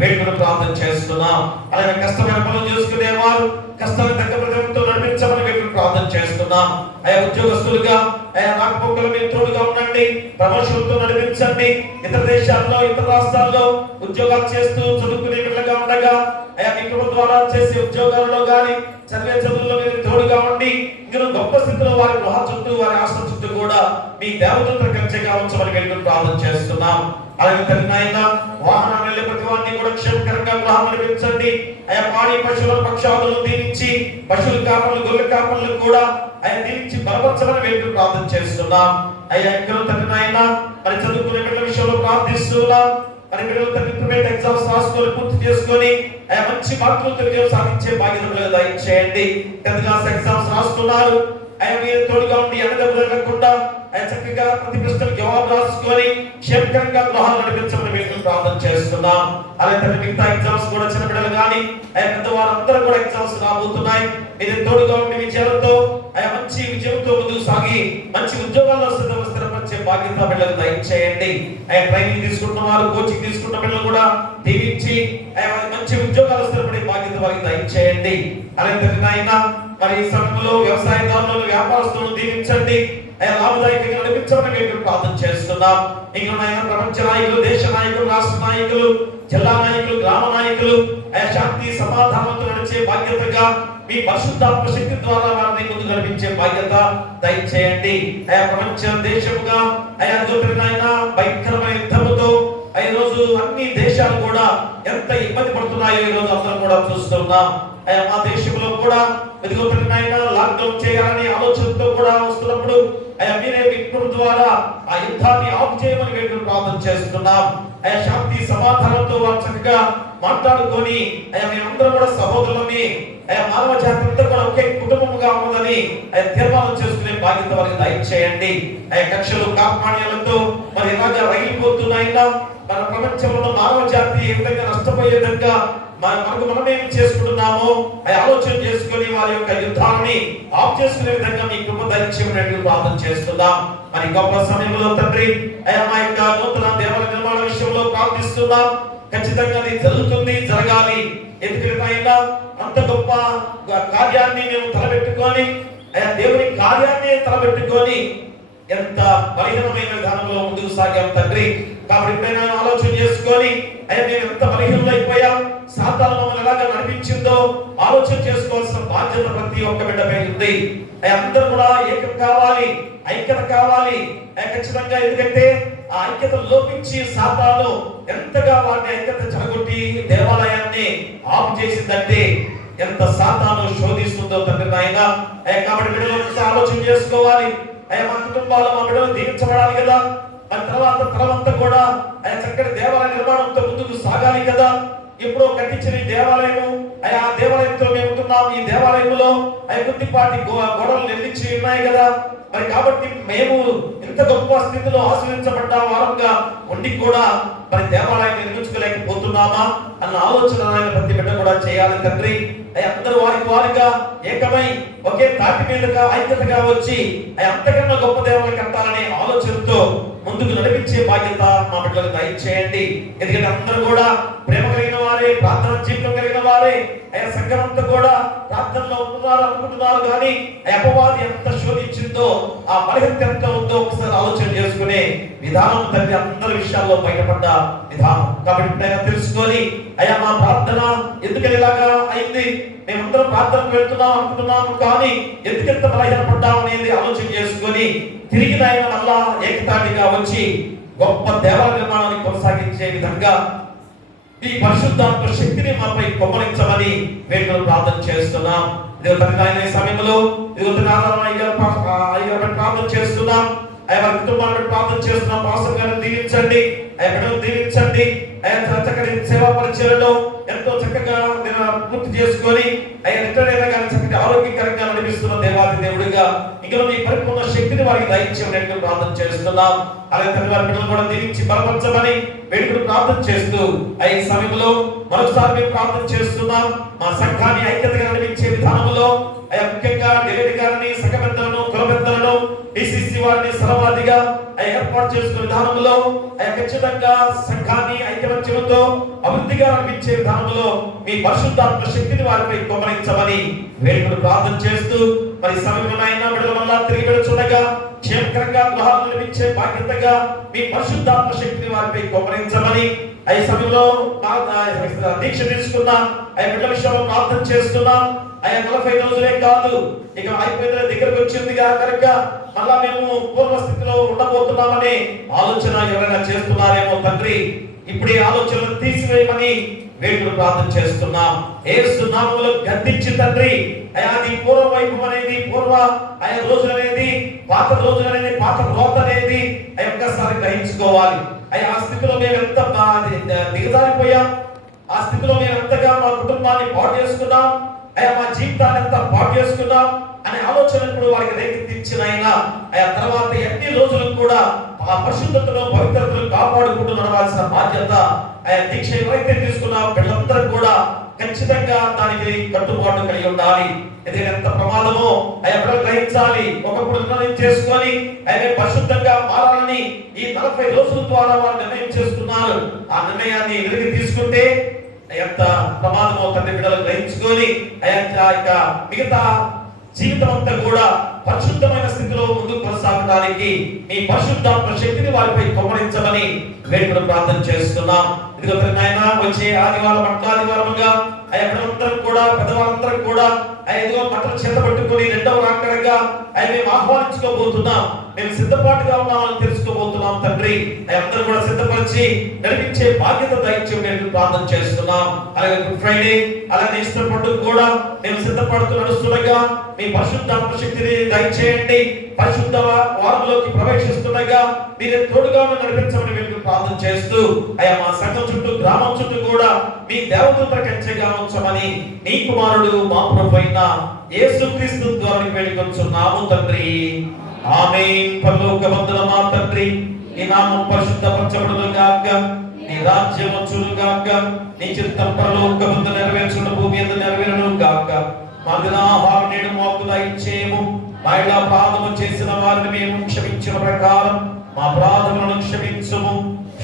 వేడుకను ప్రార్థన చేస్తున్నాం. అలాగే కష్టమైన పనులు చేసుకునేవారు కష్టాన్ని తగ్గ ప్రజలతో నడిపించమని వేడుకను ప్రార్థన చేస్తున్నాం. అయ్యా ఉద్యోగస్తులుగా అయ్యా రాకపోకలు మీరు తోడుగా ఉండండి, ప్రమోషన్లతో నడిపించండి. ఇతర దేశాల్లో ఇతర రాష్ట్రాల్లో ఉద్యోగాలు చేస్తూ చదువుకునే బిడ్డలుగా ఉండగా అయ్యా మీ కృప ద్వారా చేసే ఉద్యోగాల్లో గాని చదివే చదువుల్లో మీరు తోడుగా ఉండి ఇంకా గొప్ప స్థితిలో వారి గృహ చుట్టూ వారి ఆశ్రమ చుట్టూ కూడా మీ దేవతలతో కంచెగా ఉంచమని వేడుకను ప్రార్థన చేస్తున్నాం. అలాగే తండ్రి నాయన వాహనం వెళ్ళే ప్రతి వారిని కూడా క్షేమకరంగా గృహం నడిపించండి. అయ్యా పాడి పశువుల పక్షాదులను దీవించి పశువుల కాపర్లు గొర్రెల కాపర్లకు కూడా అయ్యా దీవించి బలపరచమని వేడుకను ప్రార్థన చేస్తున్నాం. అయ్యా ఇంకా తండ్రి నాయన మరి చదువుకునే బిడ్డల విషయంలో ప్రార్థిస్తున్నాం. మరి బిడ్డలు తండ్రి ఇంటర్మీడియట్ ఎగ్జామ్స్ రాసుకొని పూర్తి చేసుకొని అయ్యా మంచి మార్కులతో విజయం సాధించే బాధ్యత దయచేయండి. 10th క్లాస్ ఎగ్జామ్స్ రాస్తున్నారు. అయ్యా మీరు తోడుగా ఉండి ఎన్నదెబ్బకుండా అయ్యా చక్కగా ప్రతి ప్రశ్నకు జవాబు రాసుకొని క్షేమకరంగా గృహాలు నడిపించమని వేడుకను ప్రార్థన చేస్తున్నాం. అలాగే మిగతా ఎగ్జామ్స్ కూడా చిన్న బిడ్డలు కానీ అయ్యా పెద్దవారందరూ కూడా ఎగ్జామ్స్ రాబోతున్నాయి. మీరు తోడుగా ఉండి విజయంతో అయ్యా మంచి విజయంతో ముందుకు సాగి మంచి ఉద్యోగాల్లో స్థిరపరిచే బాధ్యత బిడ్డలు దయచేయండి. అయ్యా ట్రైనింగ్ తీసుకుంటున్న వారు కోచింగ్ తీసుకుంటున్న బిడ్డలు కూడా దీవించి అయ్యా మంచి ఉద్యోగాలు స్థిరపడే బాధ్యత వారికి దయచేయండి. అలాగే నాయన మరి ఈ సమయంలో వ్యవసాయదారులను వ్యాపారస్తులను దీవించండి. లాభదాయకంగా నడిపించమని మేము ప్రార్థన చేస్తున్నాం. ఇంకా నాయన ప్రపంచ నాయకులు, దేశ నాయకులు, రాష్ట్ర నాయకులు, జిల్లా నాయకులు, గ్రామ నాయకులు శాంతి సమాధానంతో నడిచే బాధ్యతగా మీ పరిశుద్ధాత్మ శక్తి ద్వారా వారిని ముందు నడిపించే బాధ్యత దయచేయండి. ప్రపంచ దేశముగా నాయన భయంకరమైన యుద్ధముతో ఈ రోజు అన్ని దేశాలు కూడా ఎంత ఇబ్బంది పడుతున్నాయో ఈ రోజు అందరం కూడా చూస్తున్నాం. మా దేశంలో కూడా లాక్డౌన్ చేయాలని ఆలోచనతో కూడా వస్తున్నప్పుడు మీరే విజ్ఞప్తి ద్వారా ఆ యుద్ధాన్ని ఆపు చేయమని వేడుకను ప్రార్థన చేస్తున్నాం. శాంతి సమాధానంతో వారు చక్కగా మాట్లాడుకొని మేమందరం కూడా సహోదరులని మానవ జాతి అంతా కూడా ఒకే కుటుంబముగా ఉన్నదని తీర్మానం చేసుకునే బాధ్యత వారికి దయచేయండి. కక్షలు కార్మాణ్యాలతో మరి ఇలాగా రగిలిపోతున్నాయినా మన ప్రపంచంలో మానవ జాతి ఏ విధంగా నష్టపోయే విధంగా మనకు మనమేం చేసుకుంటున్నామో ఆలోచన చేసుకొని వారి యొక్క యుద్ధాన్ని ఆఫ్ చేసుకునే విధంగా మీ కృప దయచేయమని ప్రార్థన చేస్తున్నాం. మరి గొప్ప సమయంలో తండ్రి మా యొక్క నూతన దేవాలయ నిర్మాణ విషయంలో ప్రార్థిస్తున్నాం. ఖచ్చితంగా అది జరుగుతుంది, జరగాలి. ఎందుకంటే అంత గొప్ప కార్యాన్ని మేము తలబెట్టుకొని దేవుని కార్యాన్ని తలబెట్టుకొని ఎంత బలహీనమైన విధానంలో ముందుకు సాగాం తండ్రి. కాబట్టి ఎప్పుడైనా ఆలోచన చేసుకొని మేము ఎంత బలహీనంలో అయిపోయాం, సాతాను మమ్మల్ని ఎలాగా నడిపించిందో ఆలోచన చేసుకోవాల్సిన బాధ్యత ప్రతి ఒక్క బిడ్డపై ఉంది. అందరూ కూడా ఏకం కావాలి, ఐక్యత కావాలి ఖచ్చితంగా. ఎందుకంటే ఆ ఐక్యత లోపించి సాతాను ఎంతగా వారిని ఐక్యత చెడగొట్టి దేవాలయాన్ని ఆపు చేసిందంటే ఎంత సాతాను శోధిస్తుందో తండ్రి నాయన. కాబట్టి బిడ్డలు ఆలోచన చేసుకోవాలి. మా కుటుంబాలు మా బిడ్డలు దీవించబడాలి కదా. మరి తర్వాత కూడా చక్కటి దేవాలయ నిర్మాణంతో ముందుకు సాగాలి కదా. ఎప్పుడో కట్టించిన ఈ దేవాలయము ఆ దేవాలయంతో మేము ఉంటున్నాం. ఈ దేవాలయంలో కొద్దిపాటి గోడలు నిర్మించి ఉన్నాయి కదా. మరి కాబట్టి మేము ఇంత గొప్ప స్థితిలో ఆశ్రయించబడ్డ వారంగా ఉండి కూడా మరి దేవాలయాన్ని నిర్మించుకోలేకపోతున్నామా అన్న ఆలోచన ఆయన ప్రతి బిడ్డ కూడా చేయాలి తండ్రి. అందరూ వారిగా ఏకమై ఒకే తాటి మీదగా ఐక్యతగా వచ్చి అంతకన్నా గొప్ప దేవాలయం కట్టాలనే ఆలోచనతో ముందుకు నడిపించే బాధ్యత మా బిడ్డలకు దయచేయండి. ఎందుకంటే అందరూ కూడా ప్రేమ కలిగిన వారే, ప్రార్థన జీవితం కలిగిన వారే సంఘమంతా కూడా ప్రార్థనలో ఉన్నారు అనుకుంటున్నారు. కానీ అపవాది ఎంత శోధించిందో, ఆ బలహీనత ఎంత ఉందో ఒకసారి ఆలోచన చేసుకునే విధానం తండ్రి అందరి విషయాల్లో బయటపడ్డ విధానం. కాబట్టి తెలుసుకొని మా ప్రార్థన ఎందుకని ఇలాగా అయింది, మేమందరం ప్రార్థనకు వెళ్తున్నాం అనుకుంటున్నాము కానీ ఎందుకెంత బలహీనపడ్డాం అనేది ఆలోచన చేసుకొని తిరిగి ఆయన మళ్ళా ఏకతాటిగా వచ్చి గొప్ప దేవాలయ నిర్మాణాన్ని కొనసాగించే విధంగా ఈ పరిశుద్ధాత్మ శక్తిని మాపై కొమ్మరించమని వేడుకలు ప్రార్థన చేస్తున్నాం. ఆయన సమయంలో ప్రార్థన చేస్తున్నాం. వారి కుటుంబాన్ని ప్రార్థన చేస్తున్నాం. పాస్టర్ గారిని దీవించండి, బిడ్డలు దీవించండి. చక్కటి సేవా పరిచయలో ఎంతో చక్కగా పూర్తి చేసుకొని రిటైర్ అయినా కానీ చక్కటి ఆరోగ్యకరంగా నడిపిస్తున్న దేవాది దేవుడిగా ఇంకా మీ పరిపూర్ణ శక్తిని వారికి దయచేయమని ప్రార్థన చేస్తున్నాం. అలాగే తండ్రి వారి బిడ్డలు కూడా దీవించి బలపరచమని వేడుకలు ప్రార్థన చేస్తూ ఈ సమయంలో మరొకసారి మేము ప్రార్థన చేస్తున్నాం. మా సంఘాన్ని ఐక్యతగా నడిపించే విధానంలో ముఖ్యంగా డెలివరీ గారిని, సంఘ పెద్దలను, కుల పెద్దలను, డిసిసి వారిని సర్వాధిగా ఏర్పాటు చేసుకునే విధానంలో ఖచ్చితంగా సంఘాన్ని ఐక్యమత్యంతో అభివృద్ధిగా నడిపించే విధానంలో మీ పరిశుద్ధాత్మ శక్తిని వారిపై కుమ్మరించమని వేడుకలు ప్రార్థన చేస్తూ మరి సమయంలో అయినా బిడ్డల వల్ల తిరిగి వెళుతుండగా క్షేమకరంగా గృహాలు నిర్మించే బాధ్యతగా మీ పరిశుద్ధాత్మ శక్తిని వారిపై కుమ్మరించమని ఈ సమయంలో దీక్ష తీసుకున్న బిడ్డల విషయంలో ప్రార్థన చేస్తున్నాం. 45 రోజులే కాదు, ఇక అయిపోయిన దగ్గరకు వచ్చింది కనుక మళ్ళా మేము పూర్వస్థితిలో ఉండబోతున్నామని ఆలోచన ఎవరైనా చేస్తున్నారేమో తండ్రి, ఇప్పుడే ఆలోచనలు తీసివేయమని వేడుకలు ప్రార్థన చేస్తున్నాం. యేసు నామములో గద్దించి తండ్రి అది పూర్వ వైభవం అనేది, పూర్వ రోజులు అనేది, పాత రోజులు అనేది, పాత రోత అనేది ఒక్కసారి గ్రహించుకోవాలి. ఆ స్థితిలో మేము ఎంత దిగజారిపోయాం, ఆ స్థితిలో మేము ఎంతగా మా కుటుంబాన్ని పాడు చేసుకున్నాం, మా జీవితాన్ని ఎంత పాడు చేసుకున్నాం అనే ఆలోచన ఇప్పుడు వారికి రేకెత్తించిన తర్వాత ఎన్ని రోజులు కూడా ఆ పరిశుద్ధతను, పవిత్రతను కాపాడుకుంటూ నడవాల్సిన బాధ్యత దీక్ష ఎవరైతే తీసుకున్నా వీళ్ళందరూ కూడా ఖచ్చితంగా దానికి కట్టుబాటు కలిగి ఉండాలి. ఇది ఎంత ప్రమాదమో బిడ్డలు గ్రహించాలి. ఒకప్పుడు నిర్ణయం చేసుకొని పరిశుద్ధంగా మారాలని ఈ 40 రోజుల ద్వారా వారు నిర్ణయం చేసుకున్నారు. ఆ నిర్ణయాన్ని వెలికి తీసుకుంటే ఎంత ప్రమాదమో తండ్రి బిడ్డలు గ్రహించుకొని మిగతా జీవితం అంతా కూడా పరిశుద్ధమైన స్థితిలో ముందుకు కొనసాగడానికి మీ పరిశుద్ధాత్మ శక్తిని వారిపై కుమ్మరించమని వేడుకలు ప్రార్థన చేస్తున్నాం. ఇదిగో నాయన వచ్చే ఆదివారం మంటలాదివారముగా బిడ్డలందరం కూడా, పెద్దవాళ్ళందరం కూడా ఇదిగో మంటలు చేత పట్టుకొని రెండవ రాకడగా మేము ఆహ్వానించుకోబోతున్నాం. మేము సిద్ధపాటుగా ఉన్నామని తెలుసుకోబోతున్నాం తండ్రి. అందరూ కూడా సిద్ధపరిచి నడిపించే బాధ్యత దయచేయమని ప్రార్థన చేస్తున్నాం. అలాగే గుడ్ ఫ్రైడే, అలాగే ఈస్టర్ పండుగ కూడా మేము సిద్ధపడుతూ నడుస్తుండగా మీ పరిశుద్ధాత్మ శక్తిని దయచేయండి. పరిశుద్ధ వారంలోకి ప్రవేశిస్తుండగా మీరు తోడుగా నడిపించమని మేము ప్రార్థన చేస్తూ మా సంఘం చుట్టూ, గ్రామం చుట్టూ కూడా మీ దేవదూత కంచెగా ఉంచమని నీ కుమారుడు మా ప్రభువైన యేసుక్రీస్తు ద్వారా వేడుకొంచున్నాము తండ్రి. ఆమేన్. పరలోకమందున మా తండ్రి, నీ నామం పరిశుద్ధపరచబడును గాక, నీ రాజ్యం వచ్చును గాక, నీ చిత్తం పరలోకమందు నెరవేర్చును భూమి యందు నెరవేరును గాక. మా దినాహారం నేడు మాకు దయచేయము. మా ఇలా అపరాధము చేసిన వారిని మేము క్షమించిన ప్రకారం మా అపరాధములను క్షమించుము.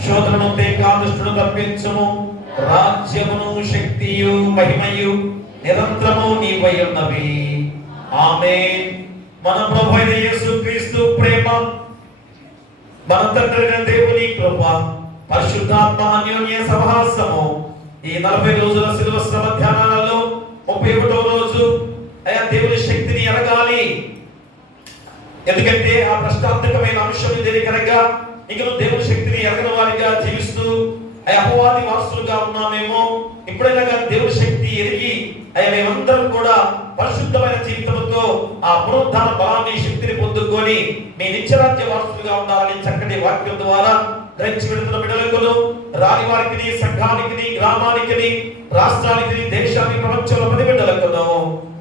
శోధనను దుష్టులను తప్పించుము. రాజ్యమును, శక్తియు, మహిమయు నిరంతరము నీవై ఉన్నవి. ఆమేన్. మన ప్రభువైన యేసుక్రీస్తు ప్రేమ, మన తండ్రి అయిన దేవుని కృప, పరిశుద్ధాత్మ అన్యోన్య సహవాసము ఈ 40 రోజుల శిలువ శ్రమ ధ్యానాలలో 31వ రోజు దేవుని శక్తిని ఎరగాలి. ఎందుకంటే ఆ ప్రశ్నార్థకమైన అంశం ఇదే కనుక ఇక దేవుని శక్తిని ఎరగని వారిగా జీవిస్తూ అపవాది వారసులుగా ఉన్నామేమో. ఇప్పుడైనా దేవుని శక్తి ఎరిగి మేమందరం కూడా పరిశుద్ధమైన జీవితంతో ఆ పునరుద్ధాన బలాన్ని, శక్తిని పొందుకొని మీ నిత్యరాజ్య వారసులుగా ఉండాలని చక్కటి వాక్యం ద్వారా గ్రహించి వెళుతున్న బిడ్డలకును, రాని వారికి, సంఘానికి, గ్రామానికి, రాష్ట్రానికి, దేశానికి, ప్రపంచంలో ప్రతి బిడ్డలకును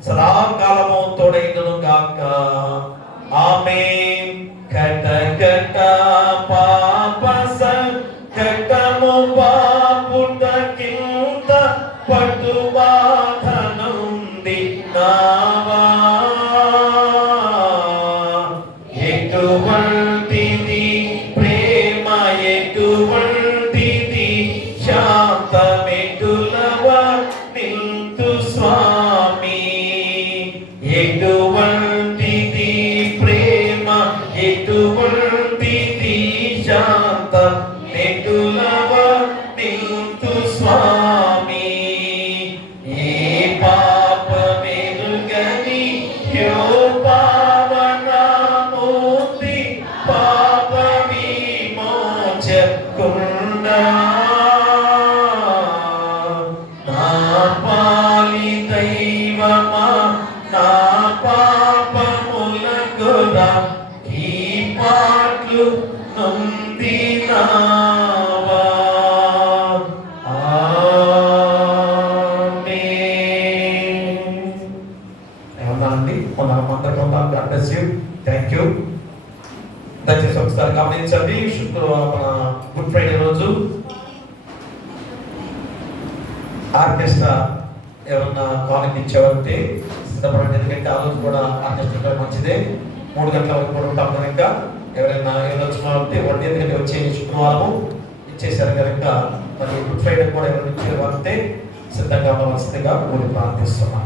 సదాకాలము తోడైనను గాక. ఆమేన్. కట కట పాప సంకటము బాపుట కింద పటు బాధనుంది నావా. ఎటువంటిది ప్రేమ, ఎటువంటిది శాంతమెటులవ నింతు స్వామి. ఎటువంటిది ప్రేమ, ఎటువంటిది శాంత మెటులవ నింతు స్వామి. ఏ పాపమెరుగని యో పావనమూర్తి పాప విమోచకుండా నా పాలి దైవమా, నా పాపములకురా ఈ పాటలు నొందినావా. ఆమేన్. ఏమన్నానండి? మన మందరం. God bless you. Thank you. దయచేసి ఒకసారి గమనించండి. మన గుడ్ ఫ్రైడే రోజు ఆర్కెస్ట్రా ఎవరన్నా కాలేజ్ ఇచ్చేవారంటే సిద్ధపడండి. ఎందుకంటే ఆ రోజు కూడా ఆర్కెస్ట్రా మంచిదే. 3 గంటల వరకు కూడా ఉంటాం కనుక ఎవరైనా వచ్చినారంటే వడ్డీ ఎందుకంటే వచ్చే శుక్రవారం ఇచ్చేసారు కనుక మరి గుడ్ ఫ్రైడే కూడా ఎవరైనా ఇచ్చే వారితే సిద్ధంగా ఉండవలసిందిగా కూడి ప్రార్థిస్తున్నాం.